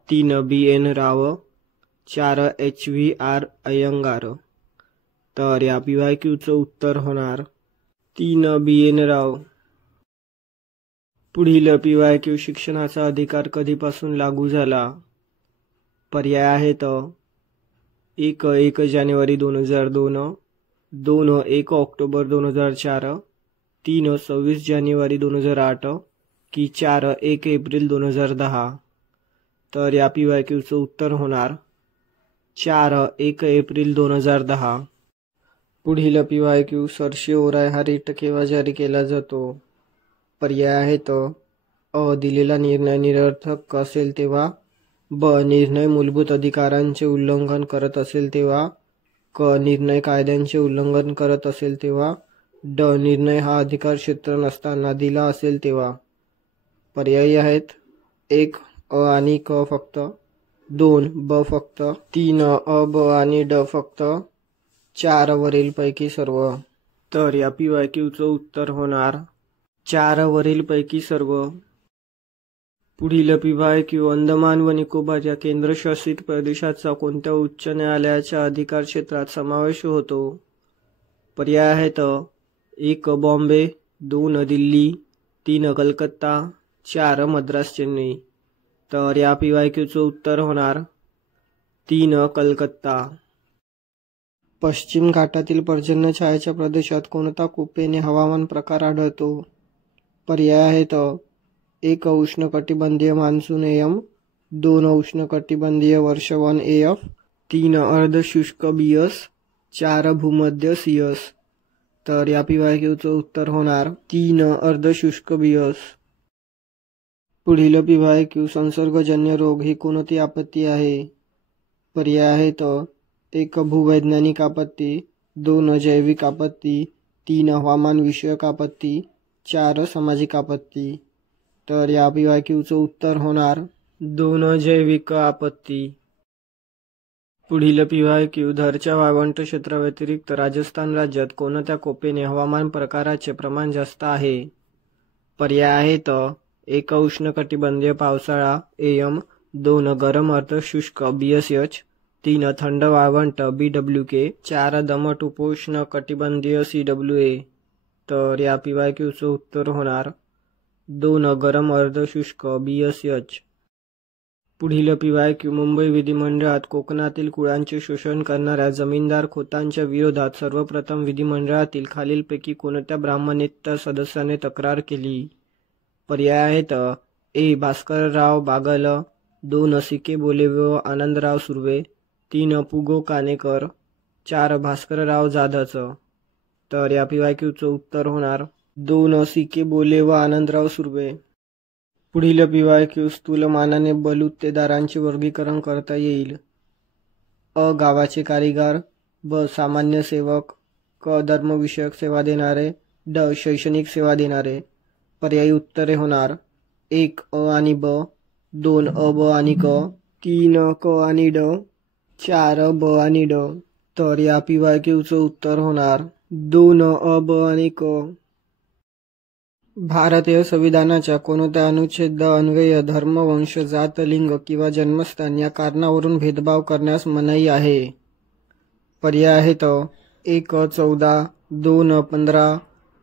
3 BN राव, 4 HVR अय्यंगार. तर या PYQचं उत्तर होणार 3 BN राव. पुढील PYQ शिक्षणाचा अधिकार कधीपासून लागू झाला? पर्याय आहेत 1 जानेवारी 2002, 2 1 ऑक्टोबर 2004, 3 26 जानेवारी 2008 की 4 1 एप्रिल 2010. तर या PYQचं उत्तर होणार 4 1 एप्रिल 2010. पुढील PYQ सर्शिओराय हा रिट केव्हा जारी केला जातो? पर्याय आहेत दिलेला निर्णय निरर्थक असेल तेव्हा, ब निर्णय मूलभूत अधिकारांचे उल्लंघन करत असेल तेव्हा, निर्णय कायद्यांचे उल्लंघन करत असेल तेव्हा, निर्णय हा अधिकार क्षेत्र नसताना दिला असेल तेव्हा. पर्यायी आहेत 1 आणि फक्त, 2 ब फक्त, 3 ब आणि फक्त, 4 वरील पैकी सर्व. तर या PYQचं उत्तर होणार 4 वरील पैकी सर्व. पुढील PYQ अंदमान व निकोबार या केंद्रशासित प्रदेशाचा कोणत्या उच्च न्यायालयाच्या अधिकार क्षेत्रात समावेश होतो? पर्याय आहेत 1 बॉम्बे, 2 दिल्ली, 3 कलकत्ता, 4 मद्रास चेन्नई. तर या PYQचं उत्तर होणार 3 कलकत्ता. पश्चिम घाटातील पर्जन्य छायेच्या प्रदेशात कोणता कुपेने हवामान प्रकार आढळतो? पर्याय आहेत 1 उष्णकटिबंधीय मान्सून AM, 2 उष्णकटिबंधीय वर्षावन AF, 3 अर्धशुष्क BS, 4 भूमध्य CS. तर या PYQचं उत्तर होणार 3 अर्धशुष्क BS. पुढील PYQ संसर्गजन्य रोग ही कोणती आपत्ती आहे? पर्याय आहेत 1 भूवैज्ञानिक आपत्ती, 2 जैविक आपत्ती, 3 हवामान विषयक आपत्ती, 4 सामाजिक आपत्ती. तर या PYQचं उत्तर होणार 2 जैविक आपत्ती. पुढील पीवायक्यू धरच्या वाळवंट क्षेत्राव्यतिरिक्त राजस्थान राज्यात कोणत्या कोपेने हवामान प्रकाराचे प्रमाण जास्त आहे? पर्याय आहेत: 1 उष्णकटिबंधीय पावसाळा AM, 2 गरम अर्धशुष्क BSH, 3 थंड वाळवंट BWK, 4 दमट उपोष्ण कटिबंधीय CWA. तर या पीवायक्यूचं उत्तर होणार 2 गरम अर्धशुष्क BSH. पुढील पीवायक्यू मुंबई विधिमंडळात कोकणातील कुळांचे शोषण करणाऱ्या जमीनदार खोतांच्या विरोधात सर्वप्रथम विधिमंडळातील खालीलपैकी कोणत्या ब्राह्मणेतर सदस्याने तक्रार केली? पर्याय आहेत: A भास्करराव बागल, 2 CK बोले व आनंदराव सुर्वे, 3 पुगो कानेकर, 4 भास्करराव जाधव. तर या पीवायक्यूचं उत्तर होणार 2 CK बोले व आनंदराव सुर्वे. पुढील पीवायक्यू स्थूलमानाने बलुतेदारांचे वर्गीकरण करता येईल. अ गावाचे कारीगर, ब सामान्य सेवक, क धर्मविषयक सेवा देणारे, ड शैक्षणिक सेवा देणारे. पर्यायी उत्तरे होणार 1 अ आणि ब, 2 अ ब आणि क, 3 क आणि ड, 4 ब आणि ड. तर या पीवायक्यूचं उत्तर होणार 2 अ ब आणि क. भारतीय संविधानाच्या कोणत्या अनुच्छेद अन्वये धर्म, वंश, जात, लिंग किंवा जन्मस्थान या कारणावरून भेदभाव करण्यास मनाई आहे? पर्याय आहेत: 1 14, 2 15,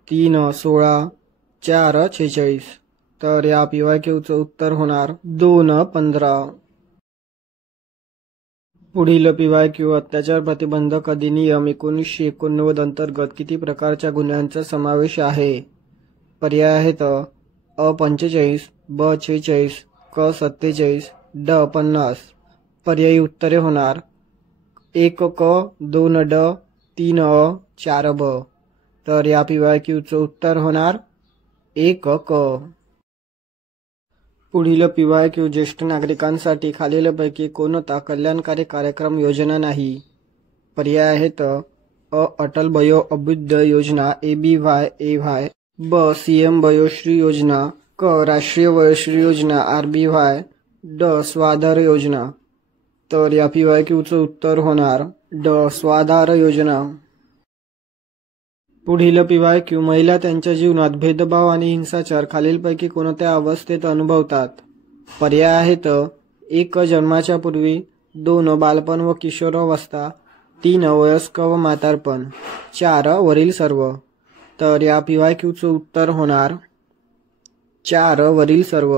3 16, 4 46. तर या पीवायक्यूचं उत्तर होणार 2 15. पुढील पीवायक्यू अत्याचार प्रतिबंधक अधिनियम 1989 अंतर्गत किती प्रकारच्या गुन्ह्यांचा समावेश आहे? पर्याय आहेत: अ 45, ब 46, क 47, ड 50. पर्यायी उत्तरे होणार 1 क, 2 ड, 3 अ, 4 ब. तर या पीवायक्यूचं उत्तर होणार 1 क. पुढील पीवायक्यू ज्येष्ठ नागरिकांसाठी खालीलपैकी कोणता कल्याणकारी कार्यक्रम योजना नाही? पर्याय आहेत: अ अटल वयो अभ्युदय योजना ABY, ब CM वयोश्री योजना, क राष्ट्रीय वयोश्री योजना RBY, ड स्वाधार योजना. तर या पीवायक्यूचं उत्तर होणार ड स्वाधार योजना. पुढील पीवायक्यू महिला त्यांच्या जीवनात भेदभाव आणि हिंसाचार खालीलपैकी कोणत्या अवस्थेत अनुभवतात? पर्याय आहेत: 1 जन्माच्या पूर्वी, 2 बालपण व किशोरावस्था, 3 वयस्क व म्हातारपण, 4 वरील सर्व. तर या पीवायक्यूचं उत्तर होणार 4 वरील सर्व.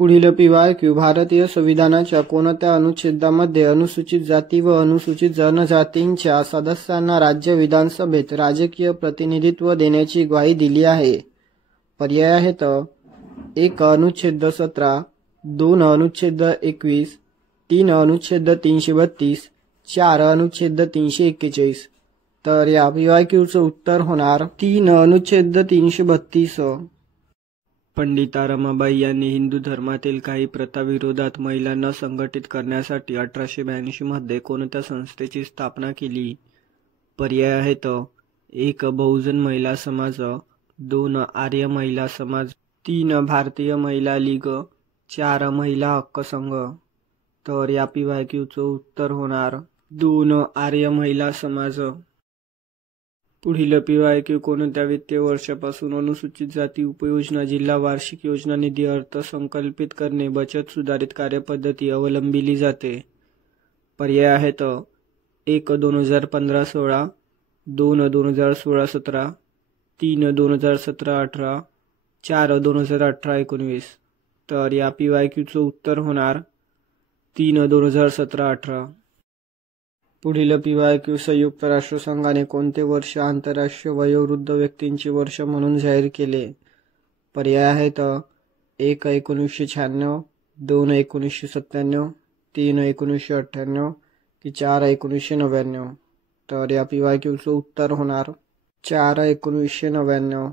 पुढील पीवायक्यू भारतीय संविधानाच्या कोणत्या अनुच्छेदामध्ये अनुसूचित जाती व अनुसूचित जनजातींच्या सदस्यांना राज्य विधानसभेत राजकीय प्रतिनिधित्व देण्याची ग्वाही दिली आहे? पर्याय आहेत: 1 अनुच्छेद 17, 2 अनुच्छेद 21, 3 अनुच्छेद 332, 4 अनुच्छेद 341. तर या पीवायक्यूचं उत्तर होणार 3 अनुच्छेद 332. पंडिता रमाबाई यांनी हिंदू धर्मातील काही प्रथाविरोधात महिलांना संघटित करण्यासाठी 1882 मध्ये कोणत्या संस्थेची स्थापना केली? पर्याय आहेत: 1 बहुजन महिला समाज, 2 आर्य महिला समाज, 3 भारतीय महिला लीग, 4 महिला हक्क संघ. तर या पीवायक्यूचं उत्तर होणार 2 आर्य महिला समाज. पुढील पीवायक्यू कोणत्या वित्तीय वर्षापासून अनुसूचित जाती उपयोजना जिल्हा वार्षिक योजना निधी अर्थसंकल्पित करणे बचत सुधारित कार्यपद्धती अवलंबिली जाते? पर्याय आहेत: 1 2015-16, 2 2016-17, 3 2017-18, 4 2018-19. तर या पीवायक्यूचं उत्तर होणार 3 2017-18. पुढील पीवायक्यू संयुक्त राष्ट्रसंघाने कोणते वर्ष आंतरराष्ट्रीय वयोवृद्ध व्यक्तींचे वर्ष म्हणून जाहीर केले? पर्याय आहेत: 1 1996, 2 1997, 3 1998 की 4 1999. तर या पीवायक्यूचं उत्तर होणार 4 1999.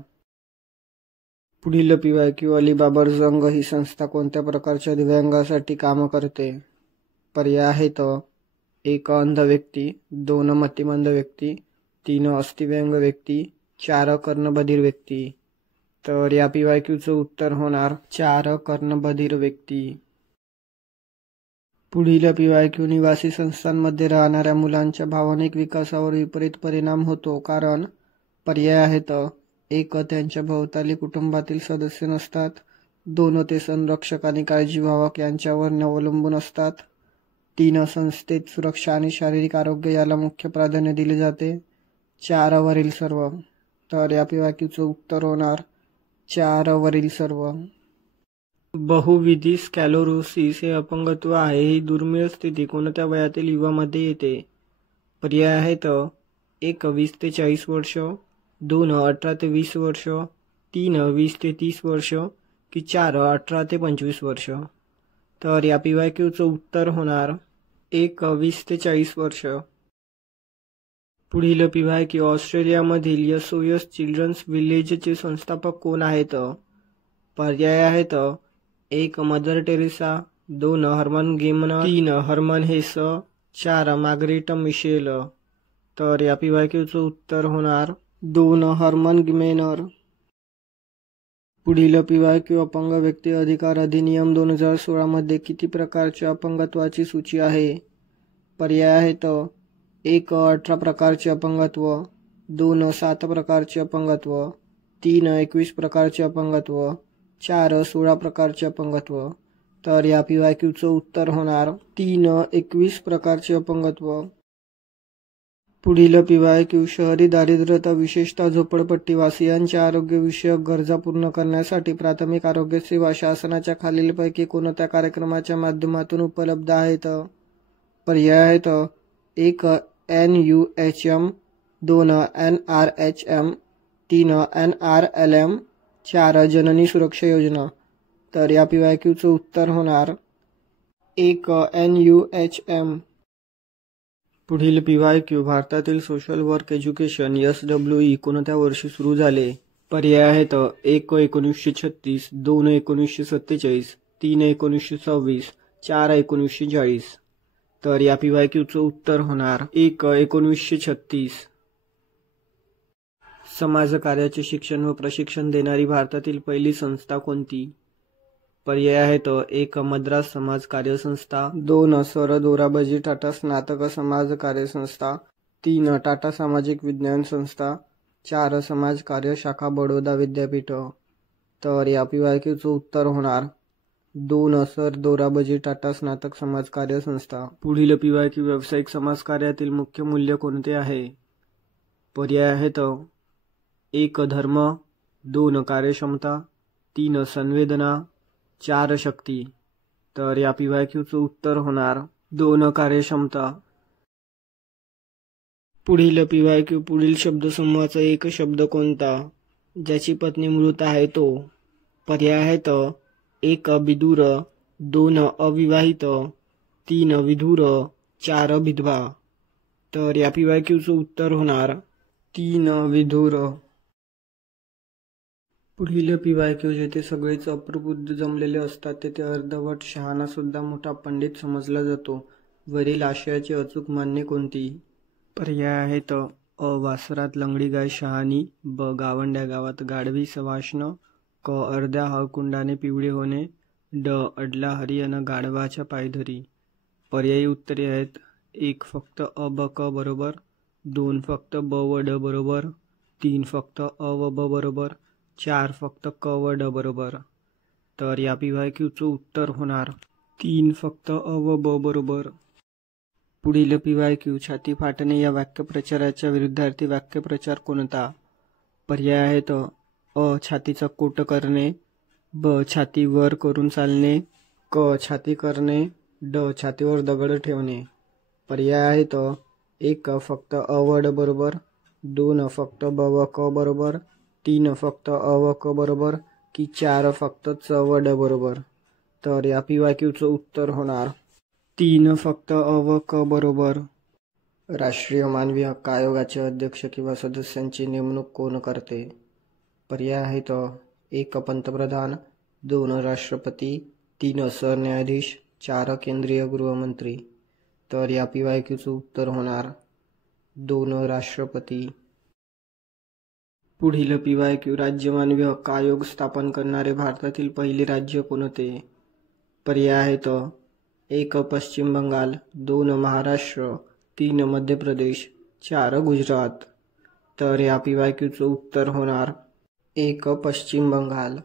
पुढील पीवायक्यू अलिबाबर संघ ही संस्था कोणत्या प्रकारच्या दिव्यांगासाठी काम करते? पर्याय आहेत: 1 अंध व्यक्ती, 2 मतिमंद व्यक्ती, 3 अस्थिव्यंग व्यक्ती, 4 कर्णबधिर व्यक्ती. तर या पीवायक्यूचं उत्तर होणार 4 कर्णबधिर व्यक्ती. पुढील PYQ निवासी संस्थांमध्ये राहणाऱ्या मुलांच्या भावनिक विकासावर विपरीत परिणाम होतो, कारण पर्याय आहेत: 1. त्यांच्या भोवताली कुटुंबातील सदस्य नसतात. 2. ते संरक्षक आणि काळजीवाहक यांच्यावर अवलंबून असतात. 3. संस्थेत सुरक्षा आणि शारीरिक आरोग्य याला मुख्य प्राधान्य दिले जाते. 4. वरील सर्व. तर या PYQचं उत्तर होणार 4 वरील सर्व. बहुविधी स्क्लेरोसिस हे अपंगत्व आहे. ही दुर्मिळ स्थिती कोणत्या वयातील युवामध्ये येते? पर्याय आहेत: 1. 20 ते 40 वर्ष. 2. 18 ते 20 वर्ष. 3. 20 ते 30 वर्ष. की 4. 18 ते 25 वर्ष. तर या PYQचं उत्तर होणार 1. 20 ते 40 वर्ष. पुढील PYQ ऑस्ट्रेलियामधील SOS चिल्ड्रन्स विलेजचे संस्थापक कोण आहेत? पर्याय आहेत: 1. Mother Teresa. 2. Hermann Gmeiner. 3. Hermann Hesse. 4. Margaret Mitchell. तर या PYQचं उत्तर होणार 2. Hermann Gmeiner. पुढील PYQ अपंग व्यक्ती अधिकार अधिनियम 2016 मध्ये किती प्रकारच्या अपंगत्वाची सूची आहे? पर्याय आहेत: 1. 18 प्रकारचे अपंगत्व. 2. 7 प्रकारचे अपंगत्व. 3. 21 प्रकारचे अपंगत्व. 4. 16 प्रकारचे अपंगत्व. तर या PYQचं उत्तर होणार 3. 21 प्रकारचे अपंगत्व. पुढील PYQ शहरी दारिद्र्यता विशेषतः झोपडपट्टीवासियांच्या आरोग्यविषयक गरजा पूर्ण करण्यासाठी प्राथमिक आरोग्य सेवा शासनाच्या खालीलपैकी कोणत्या कार्यक्रमाच्या माध्यमातून उपलब्ध आहेत? पर्याय आहेत: 1. NUHM. 2. NRHM. 3. NRLM. 4. जननी सुरक्षा योजना. तर या PYQचं उत्तर होणार 1. NUHM. पुढील PYQ भारतातील सोशल वर्क एज्युकेशन SWE कोणत्या वर्षी सुरू झाले? पर्याय आहेत: 1. 1936. 2. 1947. 3. 1926. 4. 1940. तर या PYQचं उत्तर होणार 1. 1936. समाजकार्याचे शिक्षण व प्रशिक्षण देणारी भारतातील पहिली संस्था कोणती? पर्याय आहेत: 1. मद्रास समाज कार्य संस्था. 2. सर दोराबजी टाटा स्नातक समाज कार्य संस्था. 3. टाटा सामाजिक विज्ञान संस्था. 4. समाज कार्य शाखा बडोदा विद्यापीठ. तर या PYQचं उत्तर होणार 2. सर दोराबजी टाटा स्नातक समाज कार्य संस्था. पुढील PYQ व्यावसायिक समाजकार्यातील मुख्य मूल्य कोणते आहे? पर्याय आहेत: 1. धर्म. 2. कार्यक्षमता. 3. संवेदना. 4. शक्ती. तर या PYQचं उत्तर होणार 2. कार्यक्षमता. पुढील PYQ पुढील शब्दसमूहाचा एक शब्द कोणता ज्याची पत्नी मृत आहे तो? पर्याय आहेत: 1. बिदूर. 2. अविवाहित. 3. विधूर. 4. विधवा. तर या PYQचं उत्तर होणार 3. विधूर. पुढील PYQ जेथे सगळेच अप्रबुद्ध जमलेले असतात तेथे अर्धवट शहाणा सुद्धा मोठा पंडित समजला जातो. वरील आशयाची अचूक मान्य कोणती? पर्याय आहेत: अ. वासरात लंगडी गाय शहाणी. ब. गावंड्या गावात गाढवी सवाष्ण. क. अर्ध्या हळकुंडाने पिवळे होणे. ड. अडला हरियाणा गाढवाच्या पायधरी. पर्यायी उत्तरे आहेत: 1. फक्त अ ब क बरोबर. 2. फक्त ब व ड बरोबर. 3. फक्त अ व ब बरोबर. 4. फक्त क व ड बरोबर. तर या PYQचं उत्तर होणार 3. फक्त अ व ब बरोबर. पुढील PYQ छाती फाटणे या वाक्यप्रचाराच्या विरुद्धार्थी वाक्यप्रचार कोणता? पर्याय आहेत: अ. छातीचा कोट करणे. ब. छाती वर करून चालणे. क. छाती करणे. ड. छातीवर दगड ठेवणे. पर्याय आहेत: 1. फक्त अ व ड बरोबर. 2. फक्त ब व क बरोबर. 3. फक्त अ व क बरोबर. की 4. फक्त च व ड बरोबर. तर या PYQचं उत्तर होणार 3. फक्त अ व क बरोबर. राष्ट्रीय मानवी हक्क आयोगाचे अध्यक्ष किंवा सदस्यांची नेमणूक कोण करते? पर्याय आहेत: 1. पंतप्रधान. 2. राष्ट्रपती. 3. सरन्यायाधीश. 4. केंद्रीय गृहमंत्री. तर या PYQचं उत्तर होणार 2. राष्ट्रपती. पुढील PYQ राज्य मानवी हक्क आयोग स्थापन करणारे भारतातील पहिले राज्य कोणते? पर्याय आहेत: 1 पश्चिम बंगाल, 2 महाराष्ट्र, 3 मध्य प्रदेश, 4 गुजरात. तर या PYQचं उत्तर होणार 1 पश्चिम बंगाल.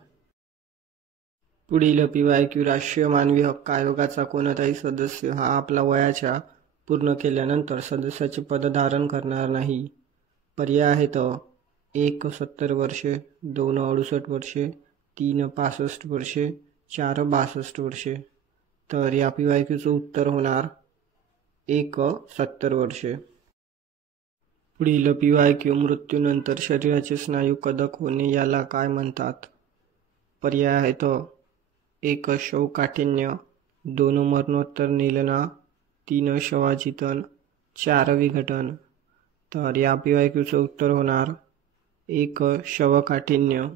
पुढील PYQ राष्ट्रीय मानवी हक्क आयोगाचा कोणताही सदस्य हा आपला वयाच्या पूर्ण केल्यानंतर सदस्याचे पद धारण करणार नाही. पर्याय आहेत 1 70 वर्षे, 2 68 वर्षे, 3 65 वर्षे, 4 62 वर्षे. तर या PYQचं उत्तर होणार 1 70 वर्षे. पुढील PYQ मृत्यूनंतर शरीराचे स्नायू कडक होणे याला काय म्हणतात? पर्याय आहेत 1 शवकाठिन्य, 2 मरणोत्तर निलना, 3 शवाचितन, 4 विघटन. तर या PYQचं उत्तर होणार 1 शवकाठिन्य.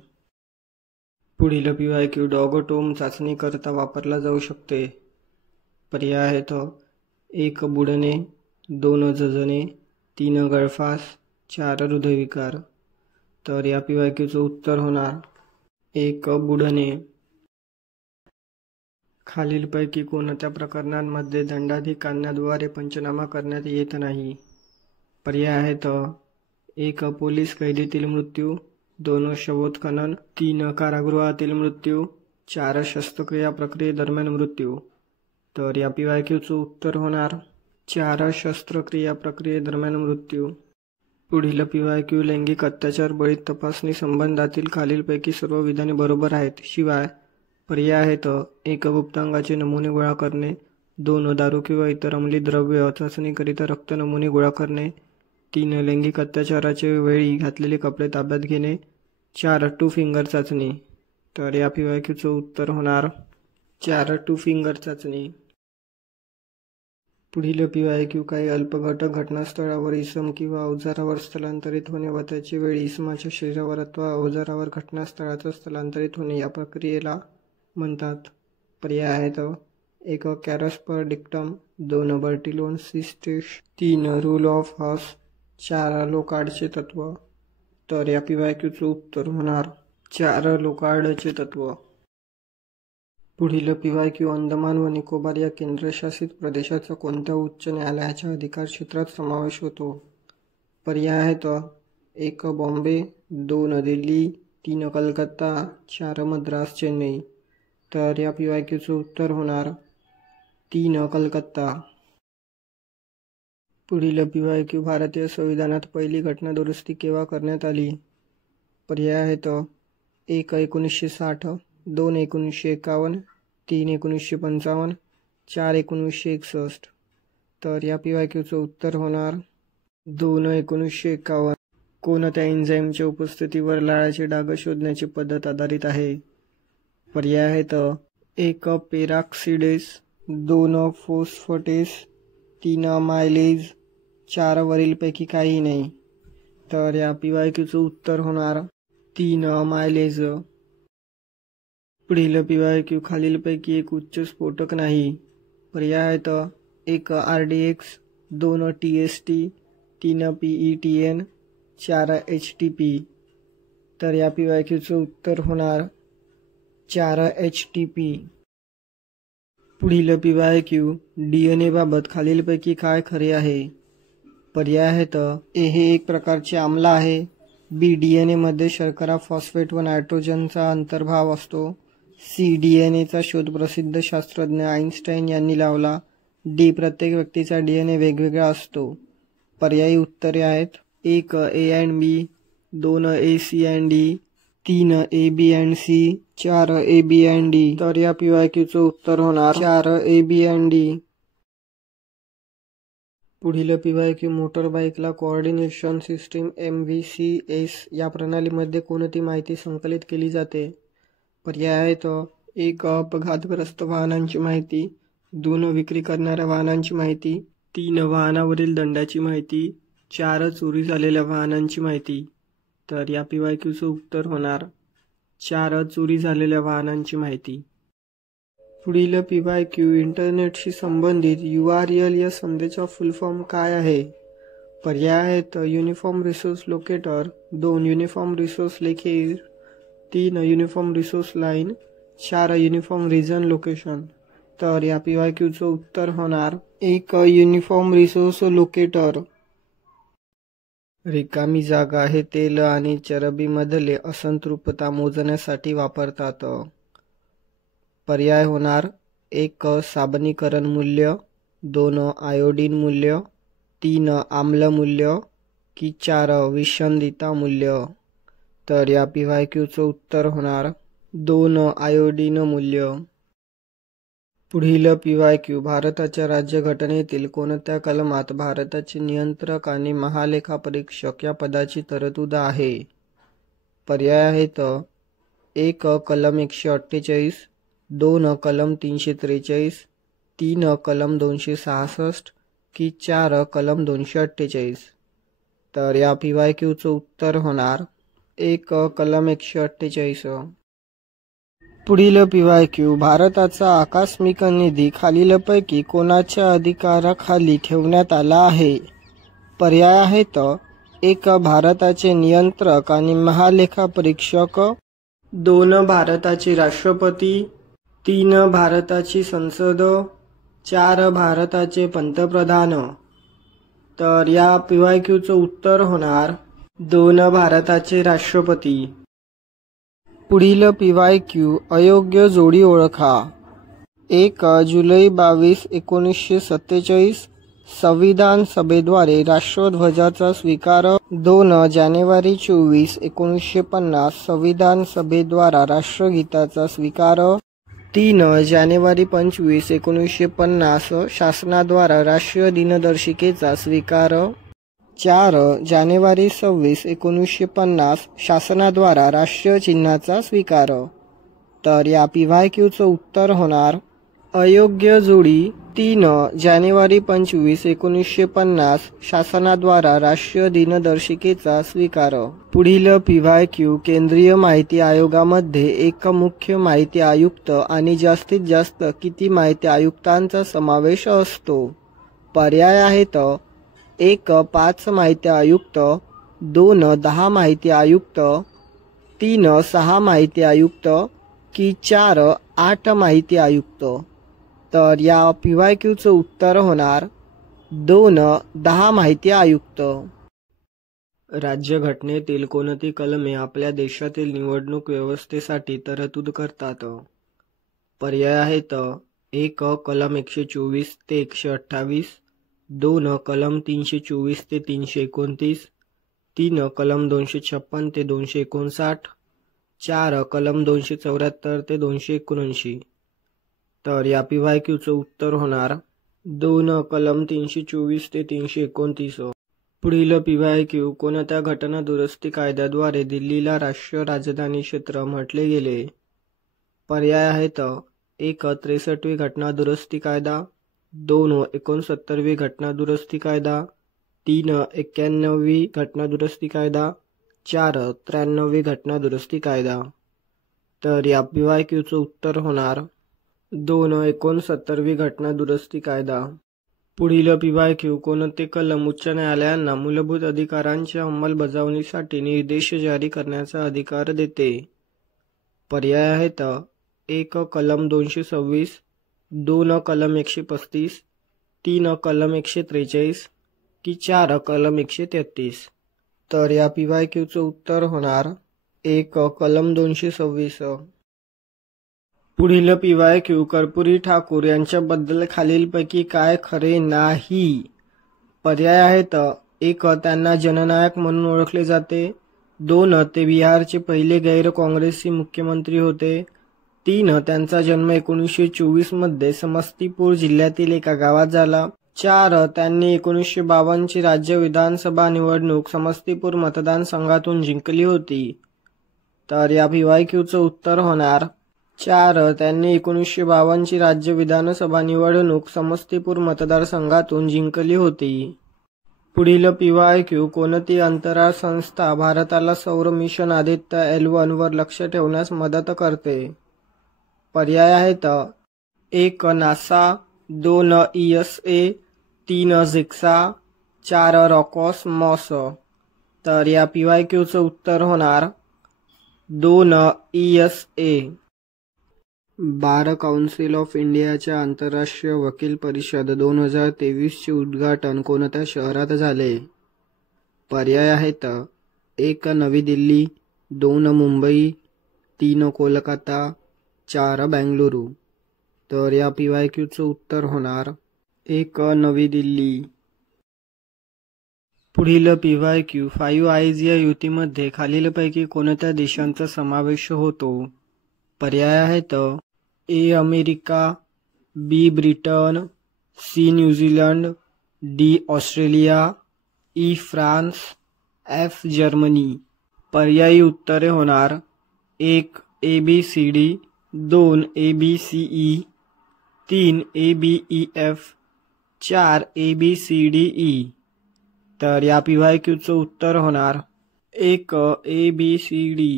पुढील PYQ डॉगोटोम चाचणी करता वापरला जाऊ शकते. पर्याय आहेत 1 बुडणे, 2 जजणे, 3 गळफास, 4 हृदयविकार. तर या PYQचं उत्तर होणार 1 बुडणे. खालीलपैकी कोणत्या प्रकरणांमध्ये दंडाधिकाऱ्यांद्वारे पंचनामा करण्यात येत नाही? पर्याय आहेत 1 पोलीस कैदीतील मृत्यू, 2 शवोत्खनन, 3 कारागृहातील मृत्यू, 4 शस्त्रक्रिया प्रक्रियेदरम्यान मृत्यू. तर या PYQचं उत्तर होणार 4 शस्त्रक्रिया प्रक्रियेदरम्यान मृत्यू. पुढील PYQ लैंगिक अत्याचार बळी तपासणी संबंधातील खालीलपैकी सर्व विधाने बरोबर आहेत. शिवाय पर्याय आहेत 1 गुप्तांगाचे नमुने गोळा करणे, 2 दारू किंवा इतर अंमली द्रव्य चाचणीकरिता रक्त नमुने गोळा करणे, 3 लैंगिक अत्याचाराच्या वेळी घातलेले कपडे ताब्यात घेणे, 4 टू फिंगर चाचणी. तर या PYQचं उत्तर होणार 4 टू फिंगर चाचणी. पुढील PYQ काही अल्पघटक घटनास्थळावर इसम किंवा अवजारावर स्थलांतरित होणे व त्याचे वेळी इसमाच्या शरीरावर अथवा अवजारावर घटनास्थळाचा स्थलांतरित होणे या प्रक्रियेला म्हणतात. पर्याय आहेत 1 कॅरस्पर डिक्टम, 2 बर्टिलोन सिस्टिश, 3 रूल ऑफ हॉस, 4 लोकार्डचे तत्व. तर या PYQचं उत्तर होणार 4 लोकार्डचे तत्व. पुढील PYQ अंदमान व निकोबार या केंद्रशासित प्रदेशाचा कोणत्या उच्च न्यायालयाच्या अधिकार क्षेत्रात समावेश होतो? पर्याय आहेत 1 बॉम्बे, 2 दिल्ली, 3 कलकत्ता, 4 मद्रास चेन्नई. तर या PYQचं उत्तर होणार 3 कलकत्ता. पुढील PYQ भारतीय संविधानात पहिली घटना दुरुस्ती केव्हा करण्यात आली? पर्याय आहेत 1 1960, 2 1951, 3 1955, 4 1961. तर या PYQचं उत्तर होणार 2 1951. कोणत्या एन्झाईमच्या उपस्थितीवर लाळाचे डाग शोधण्याची पद्धत आधारित आहे? पर्याय आहेत 1 पेरॉक्सिडेस, 2 फॉस्फेटेस, 3 मायलेज, 4 वरीलपैकी काही नाही. तर या PYQचं उत्तर होणार 3 मायलेज. पुढील PYQ खालीलपैकी एक उच्च स्फोटक नाही. पर्याय आहेत 1 RDX, 2 TST, 3 PETN, 4 HTP. तर या PYQचं उत्तर होणार 4 HTP. पुढील PYQ DNA बाबत खालीलपैकी काय खरे आहे? पर्याय आहेत A हे एक प्रकारचे आम्ल आहे, B DNA मध्ये शर्करा, फॉस्फेट व नायट्रोजनचा अंतर्भाव असतो, C DNA चा शोध प्रसिद्ध शास्त्रज्ञ आइन्स्टाईन यांनी लावला, D प्रत्येक व्यक्तीचा DNA वेगवेगळा असतो. पर्यायी उत्तरे आहेत 1 A and B, 2 A C and D, 3 A B and C, 4 A B and D. तर या PYQचं उत्तर होणार 4 A B and D. पुढील PYQ मोटर बाईकला कोऑर्डिनेशन सिस्टीम MVCS या प्रणालीमध्ये कोणती माहिती संकलित केली जाते? पर्याय आहेत 1 अपघातग्रस्त वाहनांची माहिती, 2 विक्री करणाऱ्या वाहनांची माहिती, 3 वाहनावरील दंडाची माहिती, 4 चोरी झालेल्या वाहनांची माहिती. तर या PYQचं उत्तर होणार 4 चोरी झालेल्या वाहनांची माहिती. पुढील PYQ इंटरनेटशी संबंधित URL या संदेचा फुल फॉर्म काय आहे? पर्याय आहेत uniform resource locator, 2 uniform resource locator, 3 uniform resource line, 4 uniform region location. तर या PYQचं उत्तर होणार 1 युनिफॉर्म रिसोर्स लोकेटर. रिकामी जागा हे तेल आणि चरबीमधले असंतृप्तता मोजण्यासाठी वापरतात. पर्याय होणार 1 साबणीकरण मूल्य, 2 आयोडीन मूल्य, 3 आम्ल मूल्य की 4 विषंदिता मूल्य. तर या PYQचं उत्तर होणार 2 आयोडीन मूल्य. पुढील PYQ भारताच्या राज्यघटनेतील कोणत्या कलमात भारताचे नियंत्रक आणि महालेखापरीक्षक या पदाची तरतूद आहे? पर्याय आहेत 1 कलम 148, 2 कलम 343, 3 कलम 266 की 4 कलम 248. तर या PYQचं उत्तर होणार 1 कलम 148. पुढील PYQ भारताचा आकस्मिक निधी खालीलपैकी कोणाच्या अधिकाराखाली ठेवण्यात आला आहे? पर्याय आहेत 1 भारताचे नियंत्रक आणि महालेखापरीक्षक, 2 भारताचे राष्ट्रपती, 3 भारताची संसद, 4 भारताचे पंतप्रधान. तर या PYQचं उत्तर होणार 2 भारताचे राष्ट्रपती. पुढील PYQ अयोग्य जोडी ओळखा. 1 जुलै 22, 1947 संविधान सभेद्वारे राष्ट्रध्वजाचा स्वीकार. 2 जानेवारी 24, 1950 संविधान सभेद्वारा राष्ट्रगीताचा स्वीकार. 3 जानेवारी 25, 1950 शासनाद्वारा राष्ट्रीय दिनदर्शिकेचा स्वीकार. 4 जानेवारी 26, 1950 शासनाद्वारा राष्ट्रीय चिन्हाचा स्वीकार. तर या PYQचं उत्तर होणार अयोग्य जोडी. 3 जानेवारी 25, 1950 शासनाद्वारा राष्ट्रीय दिनदर्शिकेचा स्वीकार. पुढील PYQ केंद्रीय माहिती आयोगामध्ये एक मुख्य माहिती आयुक्त आणि जास्तीत जास्त किती माहिती आयुक्तांचा समावेश असतो? पर्याय आहेत 1 5 माहिती आयुक्त, 2 10 माहिती आयुक्त, 3 6 माहिती आयुक्त की 4 8 माहिती आयुक्त. तर या PYQचं उत्तर होणार 2 10 माहिती आयुक्त. राज्यघटनेतील कोणती कलमे आपल्या देशातील निवडणूक व्यवस्थेसाठी तरतूद करतात? पर्याय आहेत 1 कलम 124 ते 128, 2 कलम 324 ते 329, 3 कलम 256 ते 259, 4 कलम 274 ते 279. तर या PYQचं उत्तर होणार 2 कलम 324 ते 329. पुढील PYQ कोणत्या घटना दुरुस्ती कायद्याद्वारे दिल्लीला राष्ट्रीय राजधानी क्षेत्र म्हटले गेले? पर्याय आहेत 1 63वी घटना दुरुस्ती कायदा, 2 69वी घटना दुरुस्ती कायदा, 3 91वी घटना दुरुस्ती कायदा, 4 93वी घटना दुरुस्ती कायदा. तर या PYQचं उत्तर होणार 2 69वी घटना दुरुस्ती कायदा. पुढील PYQ कोणते कलम उच्च न्यायालयांना मूलभूत अधिकारांच्या अंमलबजावणीसाठी निर्देश जारी करण्याचा अधिकार देते? पर्याय आहेत 1 कलम 226, 2 कलम 135, 3 कलम 143 की 4 कलम 133. तर या PYQचं उत्तर होणार 1 कलम 226. पुढील PYQ कर्पूरी ठाकूर यांच्याबद्दल खालीलपैकी काय खरे नाही? पर्याय आहेत 1 त्यांना जननायक म्हणून ओळखले जाते, 2 ते बिहारचे पहिले गैर काँग्रेसी मुख्यमंत्री होते, 3 त्यांचा जन्म 1924 मध्ये समस्तीपूर जिल्ह्यातील एका गावात झाला, 4 त्यांनी 1952 ची राज्य विधानसभा निवडणूक समस्तीपूर मतदारसंघातून जिंकली होती. तर या PYQचं उत्तर होणार 4 त्यांनी 1952 ची राज्य विधानसभा निवडणूक समस्तीपूर मतदारसंघातून जिंकली होती. पुढील PYQ कोणती अंतराळ संस्था भारताला सौर मिशन आदित्य L1 वर लक्ष ठेवण्यास मदत करते? पर्याय आहेत 1 नासा, 2 ESA, 3 झिक्सा, 4 रॉकॉसमॉस. तर या PYQचं उत्तर होणार 2 ESA. बार काउन्सिल ऑफ इंडियाच्या आंतरराष्ट्रीय वकील परिषद 2023 चे उद्घाटन कोणत्या शहरात झाले? पर्याय आहेत 1 नवी दिल्ली, 2 मुंबई, 3 कोलकाता, 4 बेंगळुरू. तर या PYQचं उत्तर होणार 1 नवी दिल्ली. पुढील PYQ 5 आयज या युतीमध्ये खालीलपैकी कोणत्या देशांचा समावेश होतो? पर्याय आहेत A America, B Britain, C New Zealand, D Australia, E France, F Germany. पर्यायी उत्तरे होणार 1 ABCD, 2 ABCE, 3 ABEF, 4 ABCDE. तर या PYQचं उत्तर होणार 1 ABCD.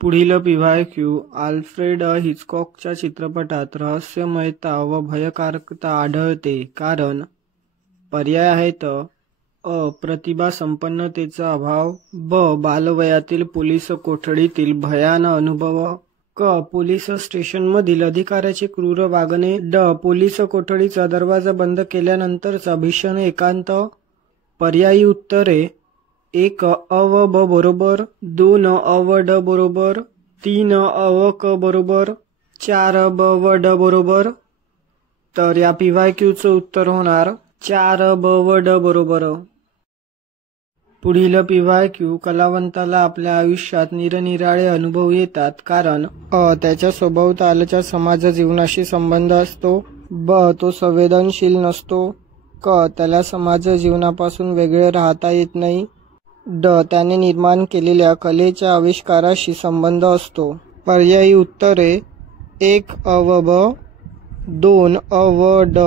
पुढील PYQ आल्फ्रेड हिचकॉकच्या चित्रपटात रहस्यमयता व भयकारकता आढळते कारण? पर्याय आहेत अ प्रतिभा संपन्नतेचा अभाव, ब बालवयातील पोलीस कोठडीतील भयान अनुभव, क पोलीस स्टेशनमधील अधिकाऱ्याचे क्रूर वागणे, ड पोलीस कोठडीचा दरवाजा बंद केल्यानंतरचा भीषण एकांत. पर्यायी उत्तरे 1 अ व ब बरोबर, 2 अ व ड बरोबर, 3 अ व क बरोबर, 4 ब व ड बरोबर. तर या PYQचं उत्तर होणार 4 ब व ड बरोबर. पुढील PYQ कलावंताला आपल्या आयुष्यात निरनिराळे अनुभव येतात कारण? अ त्याच्या सभोवतालच्या समाज जीवनाशी संबंध असतो, ब तो संवेदनशील नसतो, क त्याला समाज जीवनापासून वेगळे राहता येत नाही, ड त्याने निर्माण केलेल्या कलेच्या आविष्काराशी संबंध असतो. पर्यायी उत्तरे 1 अ व ब, 2 अ व ड,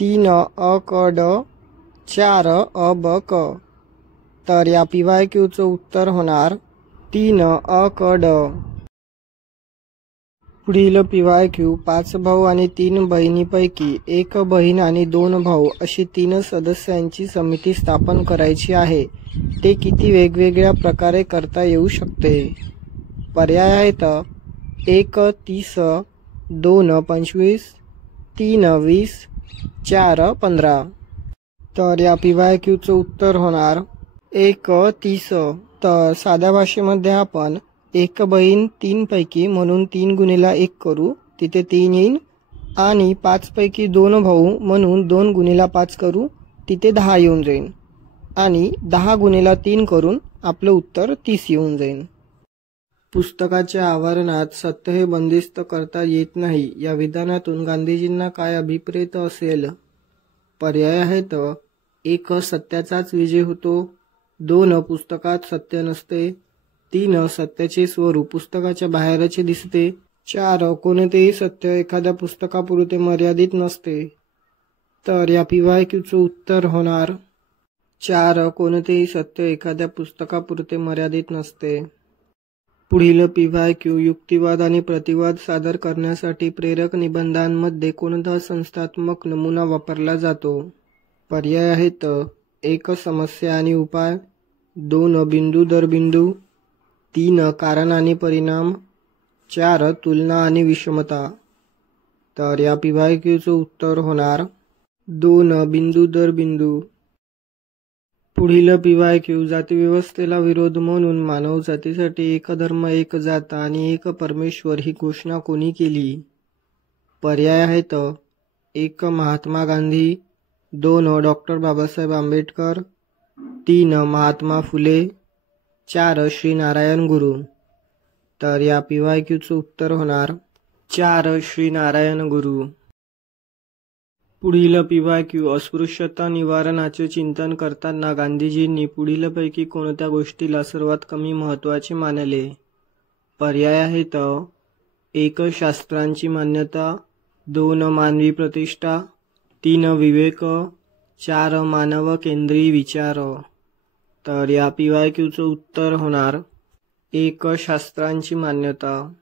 3 अ क ड, 4 अ ब क. तर या PYQचं उत्तर होणार 3 अ क ड. पुढील PYQ 5 भाऊ आणि 3 बहिणीपैकी 1 बहीण आणि 2 भाऊ अशी 3 सदस्यांची समिती स्थापन करायची आहे. ते किती वेगवेगळ्या प्रकारे करता येऊ शकते? पर्याय आहेत 1 30, 2 25, 3 20, 4 15. तर या PYQचं उत्तर होणार 1 30. तर साध्या भाषेमध्ये आपण 1 बहीण 3 पैकी म्हणून 3 गुणिला 1 करू, तिथे 3 येईल, आणि 5 पैकी 2 भाऊ म्हणून 2 गुणिला 5 करू, तिथे 10 येऊन जाईल, आणि 10 गुणिला 3 करून आपलं उत्तर 30 येऊन जाईल. पुस्तकाच्या आवरणात सत्य हे बंदिस्त करता येत नाही या विधानातून गांधीजींना काय अभिप्रेत असेल? पर्याय आहेत 1 सत्याचाच विजय होतो, 2 पुस्तकात सत्य नसते, 3 सत्याचे स्वरूप पुस्तकाच्या बाहेरचे दिसते, 4 कोणतेही सत्य एखाद्या पुस्तकापुरते मर्यादित नसते. तर या PYQचं उत्तर होणार 4 कोणतेही सत्य एखाद्या पुस्तकापुरते मर्यादित नसते. पुढील PYQ युक्तिवाद आणि प्रतिवाद सादर करण्यासाठी प्रेरक निबंधांमध्ये कोणता संस्थात्मक नमुना वापरला जातो? पर्याय आहेत 1 समस्या आणि उपाय, 2 बिंदू दर बिंदू, 3 कारण आणि परिणाम, 4 तुलना आणि विषमता. तर या PYQचं उत्तर होणार 2 बिंदू दर बिंदू. पुढील PYQ जातीव्यवस्थेला विरोध म्हणून मानव जातीसाठी एक धर्म एक जात आणि एक परमेश्वर ही घोषणा कोणी केली? पर्याय आहेत 1 महात्मा गांधी, 2 डॉक्टर बाबासाहेब आंबेडकर, 3 महात्मा फुले, 4 श्री नारायण गुरु. तर या PYQचं उत्तर होणार 4 श्री नारायण गुरु. पुढील PYQ अस्पृश्यता निवारणाचे चिंतन करताना गांधीजींनी पुढीलपैकी कोणत्या गोष्टीला सर्वात कमी महत्त्वाचे मानले? पर्याय आहेत 1 शास्त्रांची मान्यता, 2 मानवी प्रतिष्ठा, 3 विवेक, 4 मानव केंद्रीय विचार. तर या PYQचं उत्तर होणार 1 शास्त्रांची मान्यता.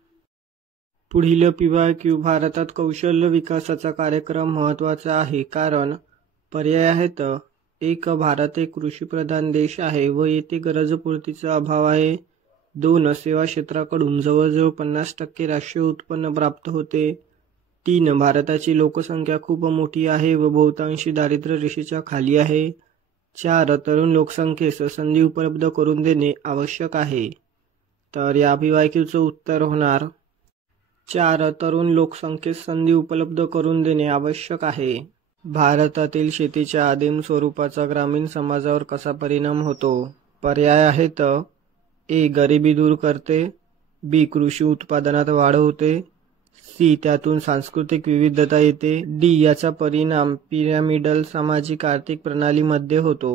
पुढील PYQ भारतात कौशल्य विकासाचा कार्यक्रम महत्त्वाचा आहे कारण? पर्याय आहेत 1 भारत एक कृषीप्रधान देश आहे व येथे गरजपूर्तीचा अभाव आहे, 2 सेवा क्षेत्राकडून जवळजवळ 50% राष्ट्रीय उत्पन्न प्राप्त होते. 3 भारताची लोकसंख्या खूप मोठी आहे व बहुतांशी दारिद्र्य रेषेच्या खाली आहे. 4 तरुण लोकसंख्येस संधी उपलब्ध करून देणे आवश्यक आहे. तर या PYQचं उत्तर होणार 4 तरुण लोकसंख्येस संधी उपलब्ध करून देणे आवश्यक आहे. भारतातील शेतीच्या आदिम स्वरूपाचा ग्रामीण समाजावर कसा परिणाम होतो? पर्याय आहेत ए. गरिबी दूर करते, बी. कृषी उत्पादनात वाढ होते, सी. त्यातून सांस्कृतिक विविधता येते, डी. याचा परिणाम पिरॅमिडल सामाजिक आर्थिक प्रणालीमध्ये होतो.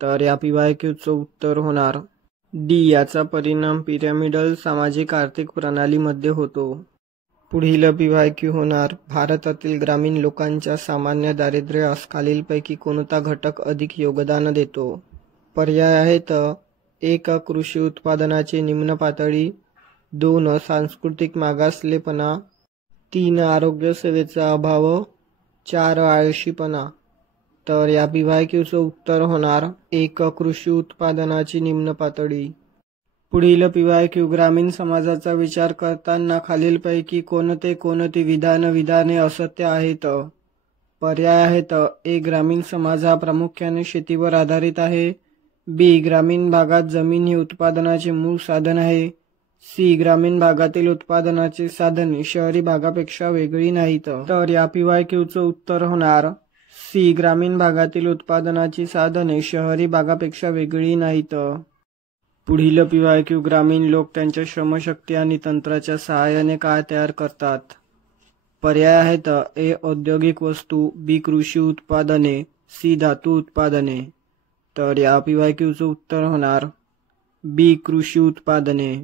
तर या PYQचं उत्तर होणार डी. याचा परिणाम पिरॅमिडल सामाजिक आर्थिक प्रणालीमध्ये होतो. पुढील PYQ होणार भारतातील ग्रामीण लोकांच्या सामान्य दारिद्र्यास खालीलपैकी कोणता घटक अधिक योगदान देतो? पर्याय आहेत 1. कृषी उत्पादनाची निम्न पातळी, 2. सांस्कृतिक मागासलेपणा, 3. आरोग्य सेवेचा अभाव, 4. आळशीपणा. तर या PYQचं उत्तर होणार 1. कृषी उत्पादनाची निम्न पातळी. पुढील PYQ ग्रामीण समाजाचा विचार करताना खालीलपैकी कोणती विधाने असत्य आहेत? पर्याय आहेत ए. ग्रामीण समाज हा प्रामुख्याने शेतीवर आधारित आहे, बी. ग्रामीण भागात जमीन ही उत्पादनाचे मूळ साधन आहे, सी. ग्रामीण भागातील उत्पादनाचे साधने शहरी भागापेक्षा वेगळी नाहीत. तर या PYQचं उत्तर होणार सी. ग्रामीण भागातील उत्पादनाची साधने शहरी भागापेक्षा वेगळी नाहीत. पुढील PYQ ग्रामीण लोक त्यांच्या श्रमशक्ती आणि तंत्राच्या सहाय्याने काय तयार करतात? पर्याय आहेत ए. औद्योगिक वस्तू, बी. कृषी उत्पादने, सी. धातू उत्पादने. तर या PYQचं उत्तर होणार बी. कृषी उत्पादने.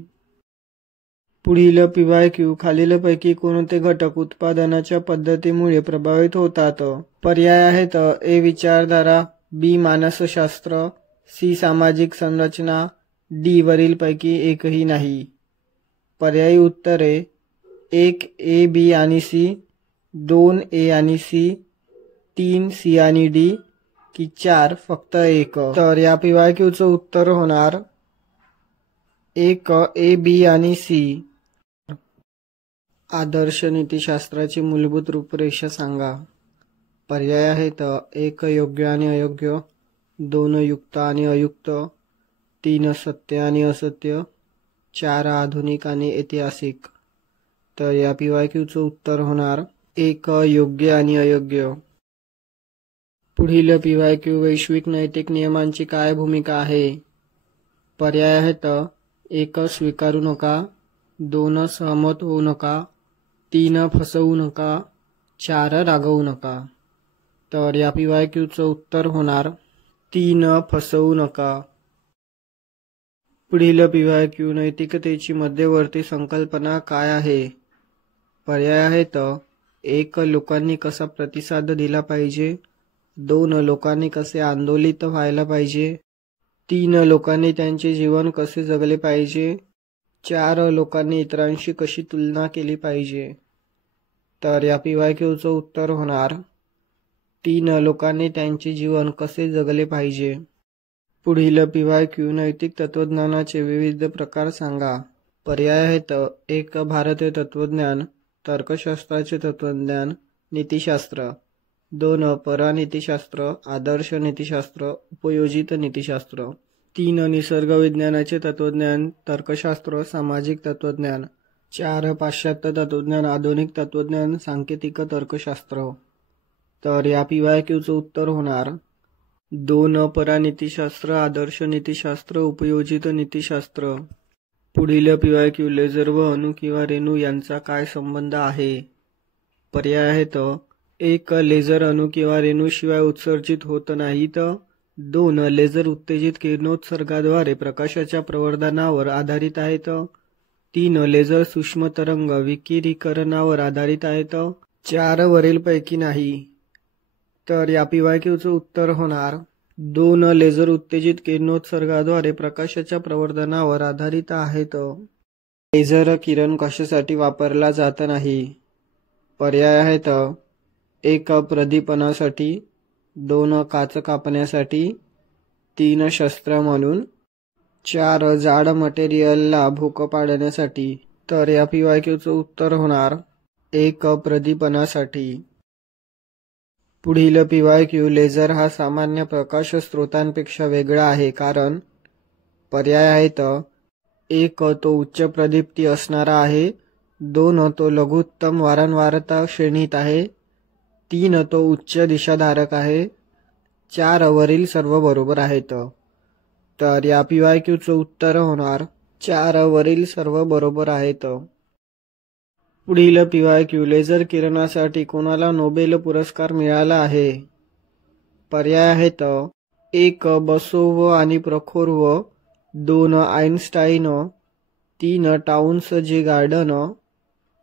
पुढील PYQ खालीलपैकी कोणते घटक उत्पादनाच्या पद्धतीमुळे प्रभावित होतात? पर्याय आहेत ए. विचारधारा, बी. मानसशास्त्र, सी. सामाजिक संरचना, डी. वरीलपैकी एकही नाही. पर्यायी उत्तरे 1 ए, बी आणि सी, 2 ए आणि सी, 3 सी आणि डी की 4 फक्त 1. तर या PYQचं उत्तर होणार 1 ए, बी आणि सी. आदर्श नीतिशास्त्राची मूलभूत रूपरेषा सांगा. पर्याय आहेत 1 योग्य आणि अयोग्य, 2 युक्त आणि अयुक्त, 3 सत्य आणि असत्य, 4 आधुनिक आणि ऐतिहासिक. तर या PYQचं उत्तर होणार 1 योग्य आणि अयोग्य. पुढील PYQ वैश्विक नैतिक नियमांची काय भूमिका आहे? पर्याय आहेत 1 स्वीकारू नका, 2 सहमत होऊ नका, 3 फसवू नका, 4 रागवू नका. तर या PYQचं उत्तर होणार 3 फसवू नका. पुढील PYQ नैतिकतेची मध्यवर्ती संकल्पना काय आहे? पर्याय आहेत 1 लोकांनी कसा प्रतिसाद दिला पाहिजे, 2 लोकांनी कसे आंदोलित व्हायला पाहिजे, 3 लोकांनी त्यांचे जीवन कसे जगले पाहिजे, 4 लोकांनी इतरांशी कशी तुलना केली पाहिजे. तर या PYQचं उत्तर होणार 3 लोकांनी त्यांचे जीवन कसे जगले पाहिजे. पुढील PYQ नैतिक तत्त्वज्ञानाचे विविध प्रकार सांगा. पर्याय आहेत 1 भारतीय तत्त्वज्ञान, तर्कशास्त्राचे तत्त्वज्ञान, नीतिशास्त्र, 2 परानीतिशास्त्र, आदर्श नीतिशास्त्र, उपयोजित नीतिशास्त्र, 3 निसर्गविज्ञानाचे तत्त्वज्ञान, तर्कशास्त्र, सामाजिक तत्त्वज्ञान, 4 पाश्चात्य तत्त्वज्ञान, आधुनिक तत्त्वज्ञान, सांकेतिक तर्कशास्त्र. तर या PYQचं उत्तर होणार 2 परानीतिशास्त्र, आदर्श नीतिशास्त्र, उपयोजित नीतिशास्त्र. पुढील PYQ लेझर व अणू किंवा रेणू यांचा काय संबंध आहे? पर्याय आहेत 1 लेझर अणू किंवा रेणूशिवाय उत्सर्जित होत नाहीत, 2 लेझर उत्तेजित किरणोत्सर्गाद्वारे प्रकाशाच्या प्रवर्धनावर आधारित आहेत, 3 लेझर सूक्ष्म तरंग विकिरीकरणावर आधारित आहेत, 4 वरीलपैकी नाही. तर या PYQचं उत्तर होणार 2 लेझर उत्तेजित किरणोत्सर्गाद्वारे प्रकाशाच्या प्रवर्धनावर आधारित आहेत. लेझर किरण कशासाठी वापरला जात नाही? पर्याय आहेत 1 प्रदीपनासाठी, 2 काच कापण्यासाठी, 3 शस्त्र म्हणून, 4 जाड मटेरियलला भोकं पाडण्यासाठी. तर या PYQचं उत्तर होणार 1 प्रदीपनासाठी. पुढील PYQ लेझर हा सामान्य प्रकाश स्रोतांपेक्षा वेगळा आहे कारण पर्याय आहेत 1 तो उच्च प्रदीप्ती असणारा आहे, 2 तो लघुत्तम वारंवारता श्रेणीत आहे, 3 तो उच्च दिशाधारक आहे, 4 वरील सर्व बरोबर आहेत. तर या PYQचं उत्तर होणार 4 वरील सर्व बरोबर आहेत. पुढील PYQ लेझर किरणासाठी कोणाला नोबेल पुरस्कार मिळाला आहे? पर्याय आहेत 1 बसोव आणि प्रखोर्व, 2 आइन्स्टाईन, 3 टाउन्स जे गार्डन,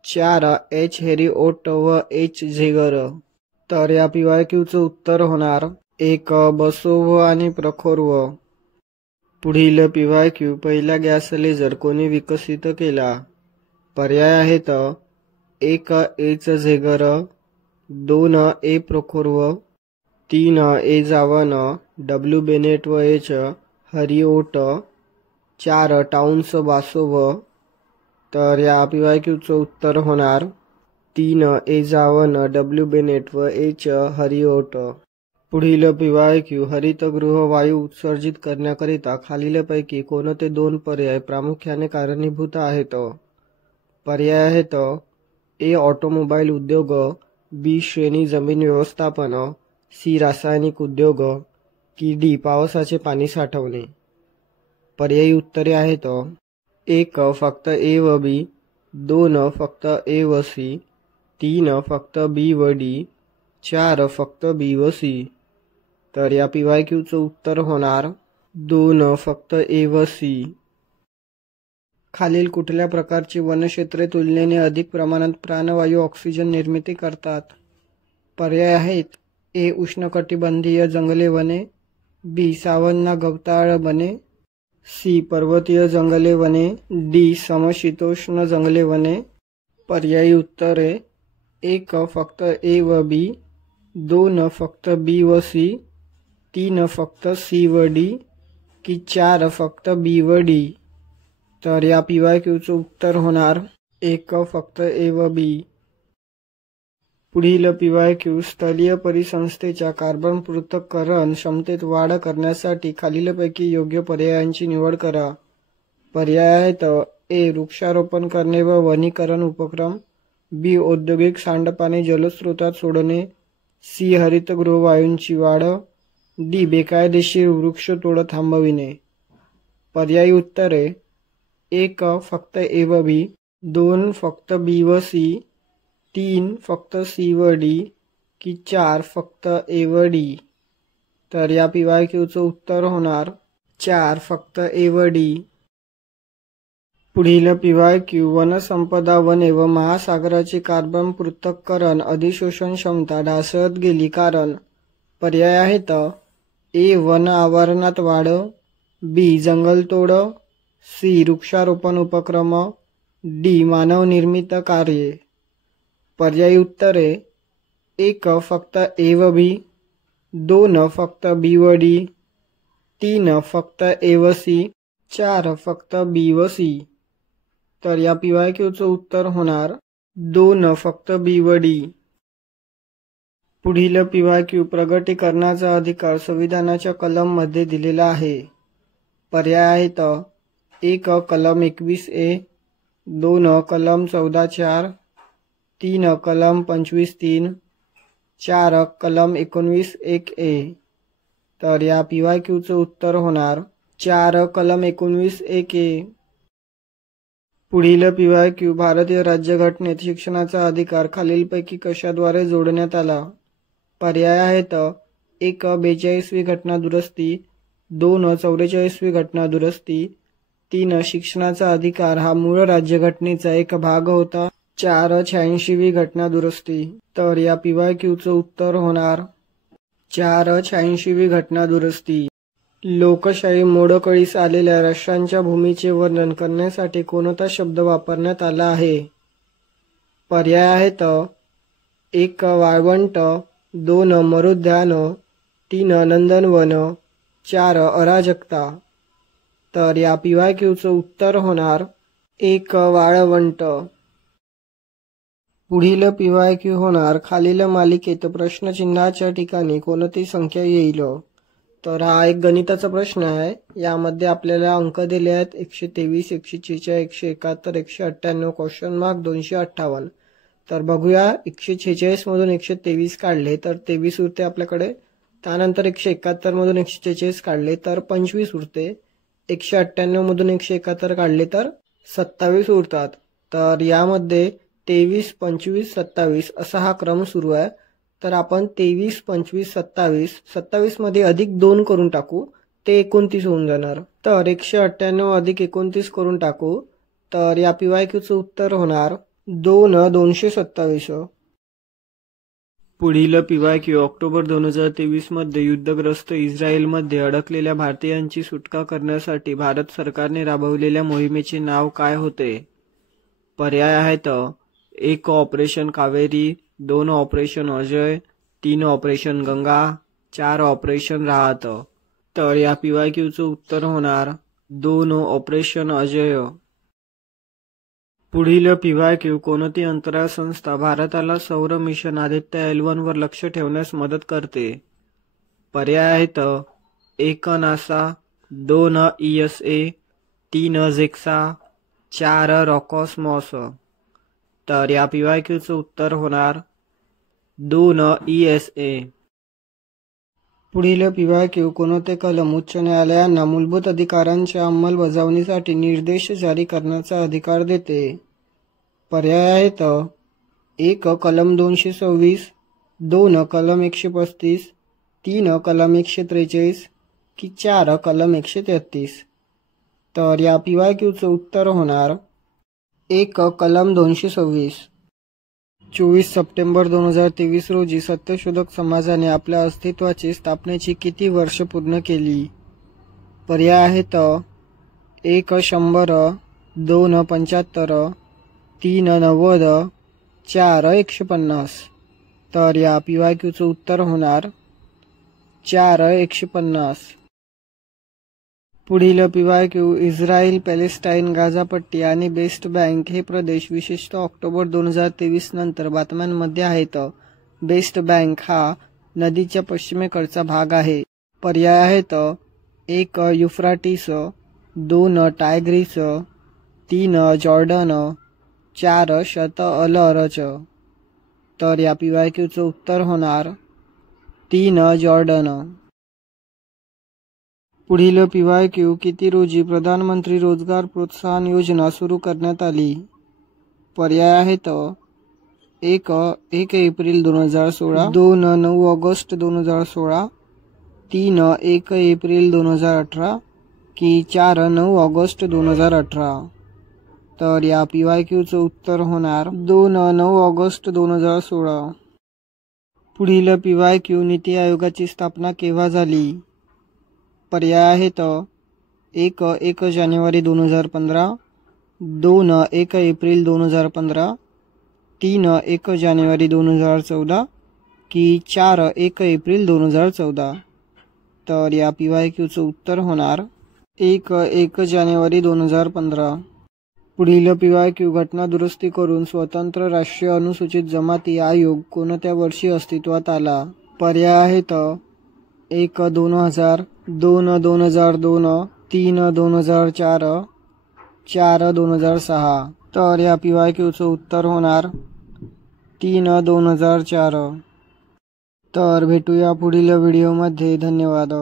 4 H हेरिओट व H झेगर. तर या PYQचं उत्तर होणार 1 बसोव आणि प्रखोर्व. पुढील PYQ पहिला गॅस लेझर कोणी विकसित केला? पर्याय आहेत 1 H झेगर, 2 A प्रखोर्व, 3 A जावन, W बेनेट व H हेरिओट, 4 टाउन्स बासोव. तर या PYQचं उत्तर होणार 3 A जावन, W बेनेट व H हेरिओट. पुढील PYQ हरितगृह वायू उत्सर्जित करण्याकरिता खालीलपैकी कोणते 2 पर्याय प्रामुख्याने कारणीभूत आहेत? पर्याय आहेत A ऑटोमोबाईल उद्योग, B श्रेणी जमीन व्यवस्थापन, C रासायनिक उद्योग की D पावसाचे पाणी साठवणे. पर्यायी उत्तरे आहेत 1 फक्त A व B, 2 फक्त A व C, 3 फक्त B व D, 4 फक्त B व C. तर या PYQचं उत्तर होणार 2 फक्त A व C. खालील कुठल्या प्रकारची वनक्षेत्रे तुलनेने अधिक प्रमाणात प्राणवायू ऑक्सिजन निर्मिती करतात? पर्याय आहेत A उष्णकटिबंधीय जंगले वने, B सावन्ना गवताळ वने, C पर्वतीय जंगले वने, D समशीतोष्ण जंगले वने. पर्यायी उत्तरे 1 फक्त A व B, 2 फक्त B व C, 3 फक्त C व D की 4 फक्त B व D. तर या PYQचं उत्तर होणार 1 फक्त A व B. पुढील PYQ स्थलीय परिसंस्थेच्या कार्बन पृथक्करण क्षमतेत वाढ करण्यासाठी खालीलपैकी योग्य पर्यायांची निवड करा. पर्याय आहेत A वृक्षारोपण करणे व वनीकरण उपक्रम, B औद्योगिक सांडपाणी जलस्रोतात सोडणे, C हरितगृह वायूंची वाढ, D बेकायदेशीर वृक्षतोड थांबविणे. पर्यायी उत्तरे 1 फक्त A व B, 2 फक्त B व C, 3 फक्त C व D की 4 फक्त A व D. तर या PYQचं उत्तर होणार 4 फक्त A व D. पुढील PYQ वनसंपदा वने व महासागराची कार्बन पृथक्करण अधिशोषण क्षमता ढासळत गेली कारण पर्याय आहेत A वन आवरणात वाढ, B जंगलतोड, C वृक्षारोपण उपक्रम, D मानवनिर्मित कार्ये. पर्यायी उत्तरे 1 फक्त A व B, 2 फक्त B व D, 3 फक्त A व C, 4 फक्त B व C. तर या PYQचं उत्तर होणार 2 फक्त B व D. पुढील PYQ प्रगटीकरणाचा अधिकार संविधानाच्या कलम मध्ये दिलेला आहे. पर्याय आहेत 1 कलम 21A, 2 कलम 14(4), 3 कलम 25(3), 4 कलम 19(1)A. तर या PYQचं उत्तर होणार 4 कलम 19(1)A. पुढील PYQ भारतीय राज्यघटनेत शिक्षणाचा अधिकार खालीलपैकी कशाद्वारे जोडण्यात आला? पर्याय आहेत 1 42वी घटना दुरुस्ती, 2 44वी घटना दुरुस्ती, 3 शिक्षणाचा अधिकार हा मूळ राज्यघटनेचा एक भाग होता, 4 86वी घटना दुरुस्ती. तर या PYQचं उत्तर होणार 4 86वी घटना दुरुस्ती. लोकशाही मोडकळीस आलेल्या राष्ट्रांच्या भूमीचे वर्णन करण्यासाठी कोणता शब्द वापरण्यात आला आहे? पर्याय आहेत 1 वाळवंट, 2 मरुद्यान, 3 नंदनवन, 4 अराजकता. तर या PYQचं उत्तर होणार एक वाळवंट. पुढील PYQ होणार खालील मालिकेत प्रश्नचिन्हाच्या ठिकाणी कोणती संख्या येईल. तर हा एक गणिताचा प्रश्न आहे. यामध्ये आपल्याला अंक दिले आहेत 123, 146, 171, 198, क्वेश्चन मार्क 258. तर बघूया 146 मधून 123 काढले तर 23 उरते आपल्याकडे. त्यानंतर 171 मधून 146 काढले तर 25 उरते. 198 मधून 171 काढले तर 27 उरतात. तर यामध्ये 23, 25, 27 असा हा क्रम सुरू आहे. तर आपण 23, 25, 27, 27 मध्ये अधिक 2 करून टाकू, ते 29 होऊन जाणार. तर 198 अधिक 29 करून टाकू, तर या PYQचं उत्तर होणार 2, 227. पुढील PYQ ऑक्टोबर 2023 मध्ये युद्धग्रस्त इस्रायलमध्ये अडकलेल्या भारतीयांची सुटका करण्यासाठी भारत सरकारने राबवलेल्या मोहिमेचे नाव काय होते. पर्याय आहेत 1 operation Kaveri, 2 operation Ajay, 3 operation Ganga, 4 operation राहत. तर या PYQचं उत्तर होणार 2 ऑपरेशन अजय. पुढील PYQ कोणती अंतराळ संस्था भारताला सौर मिशन आदित्य L1 वर लक्ष ठेवण्यास मदत करते. पर्याय आहेत 1 नासा, 2 ESA, 3 जेक्सा, 4 रॉकॉस्मॉस. तर या PYQचं उत्तर होणार 2 ESA. पुढील PYQ कोणते कलम उच्च न्यायालयांना मूलभूत अधिकारांच्या अंमलबजावणीसाठी निर्देश जारी करण्याचा अधिकार देते. पर्याय आहेत 1 कलम 226, 2 कलम 135, 3 कलम 143 की 4 कलम 133. तर या PYQचं उत्तर होणार 1 कलम 226. 24 सप्टेंबर 2023 रोजी सत्यशोधक समाजाने आपल्या अस्तित्वाची स्थापनेची किती वर्ष पूर्ण केली. पर्याय आहेत 1 100, 2 75, 3 90, 4 150. तर या PYQचं उत्तर होणार 4 150. पुढील PYQ इस्रायल, पॅलेस्टाईन, गाझापट्टी आणि वेस्ट बँक हे प्रदेश विशेषतः ऑक्टोबर 2023 नंतर बातम्यांमध्ये आहेत. वेस्ट बँक हा नदीच्या पश्चिमेकडचा भाग आहे. पर्याय आहेत 1 युफ्राटिस, 2 टायग्रिस, 3 जॉर्डन, 4 शत अल अरच. तर या PYQचं उत्तर होणार 3 जॉर्डन. पुढील PYQ किती रोजी प्रधानमंत्री रोजगार प्रोत्साहन योजना सुरू करण्यात आली. पर्याय आहेत 1 एप्रिल 2016, 2 9 ऑगस्ट 2016, 3 1 एप्रिल 2018 की 4 9 ऑगस्ट 2018. तर या PYQचं उत्तर होणार 2 9 ऑगस्ट 2016. पुढील PYQ नीती आयोगाची स्थापना केव्हा झाली. पर्याय आहेत 1 जानेवारी 2015, 2 1 एप्रिल 2015, 3 1 जानेवारी 2014 की 4 1 एप्रिल 2014. तर या PYQचं उत्तर होणार 1 जानेवारी 2015. पुढील PYQ घटना दुरुस्ती करून स्वतंत्र राष्ट्रीय अनुसूचित जमाती आयोग कोणत्या वर्षी अस्तित्वात आला. पर्याय आहेत 1 2000, 2 2002, 3 2004, 4 2006. तर या PYQचं उत्तर होणार 3 2004. तर भेटूया पुढील व्हिडिओमध्ये. धन्यवाद.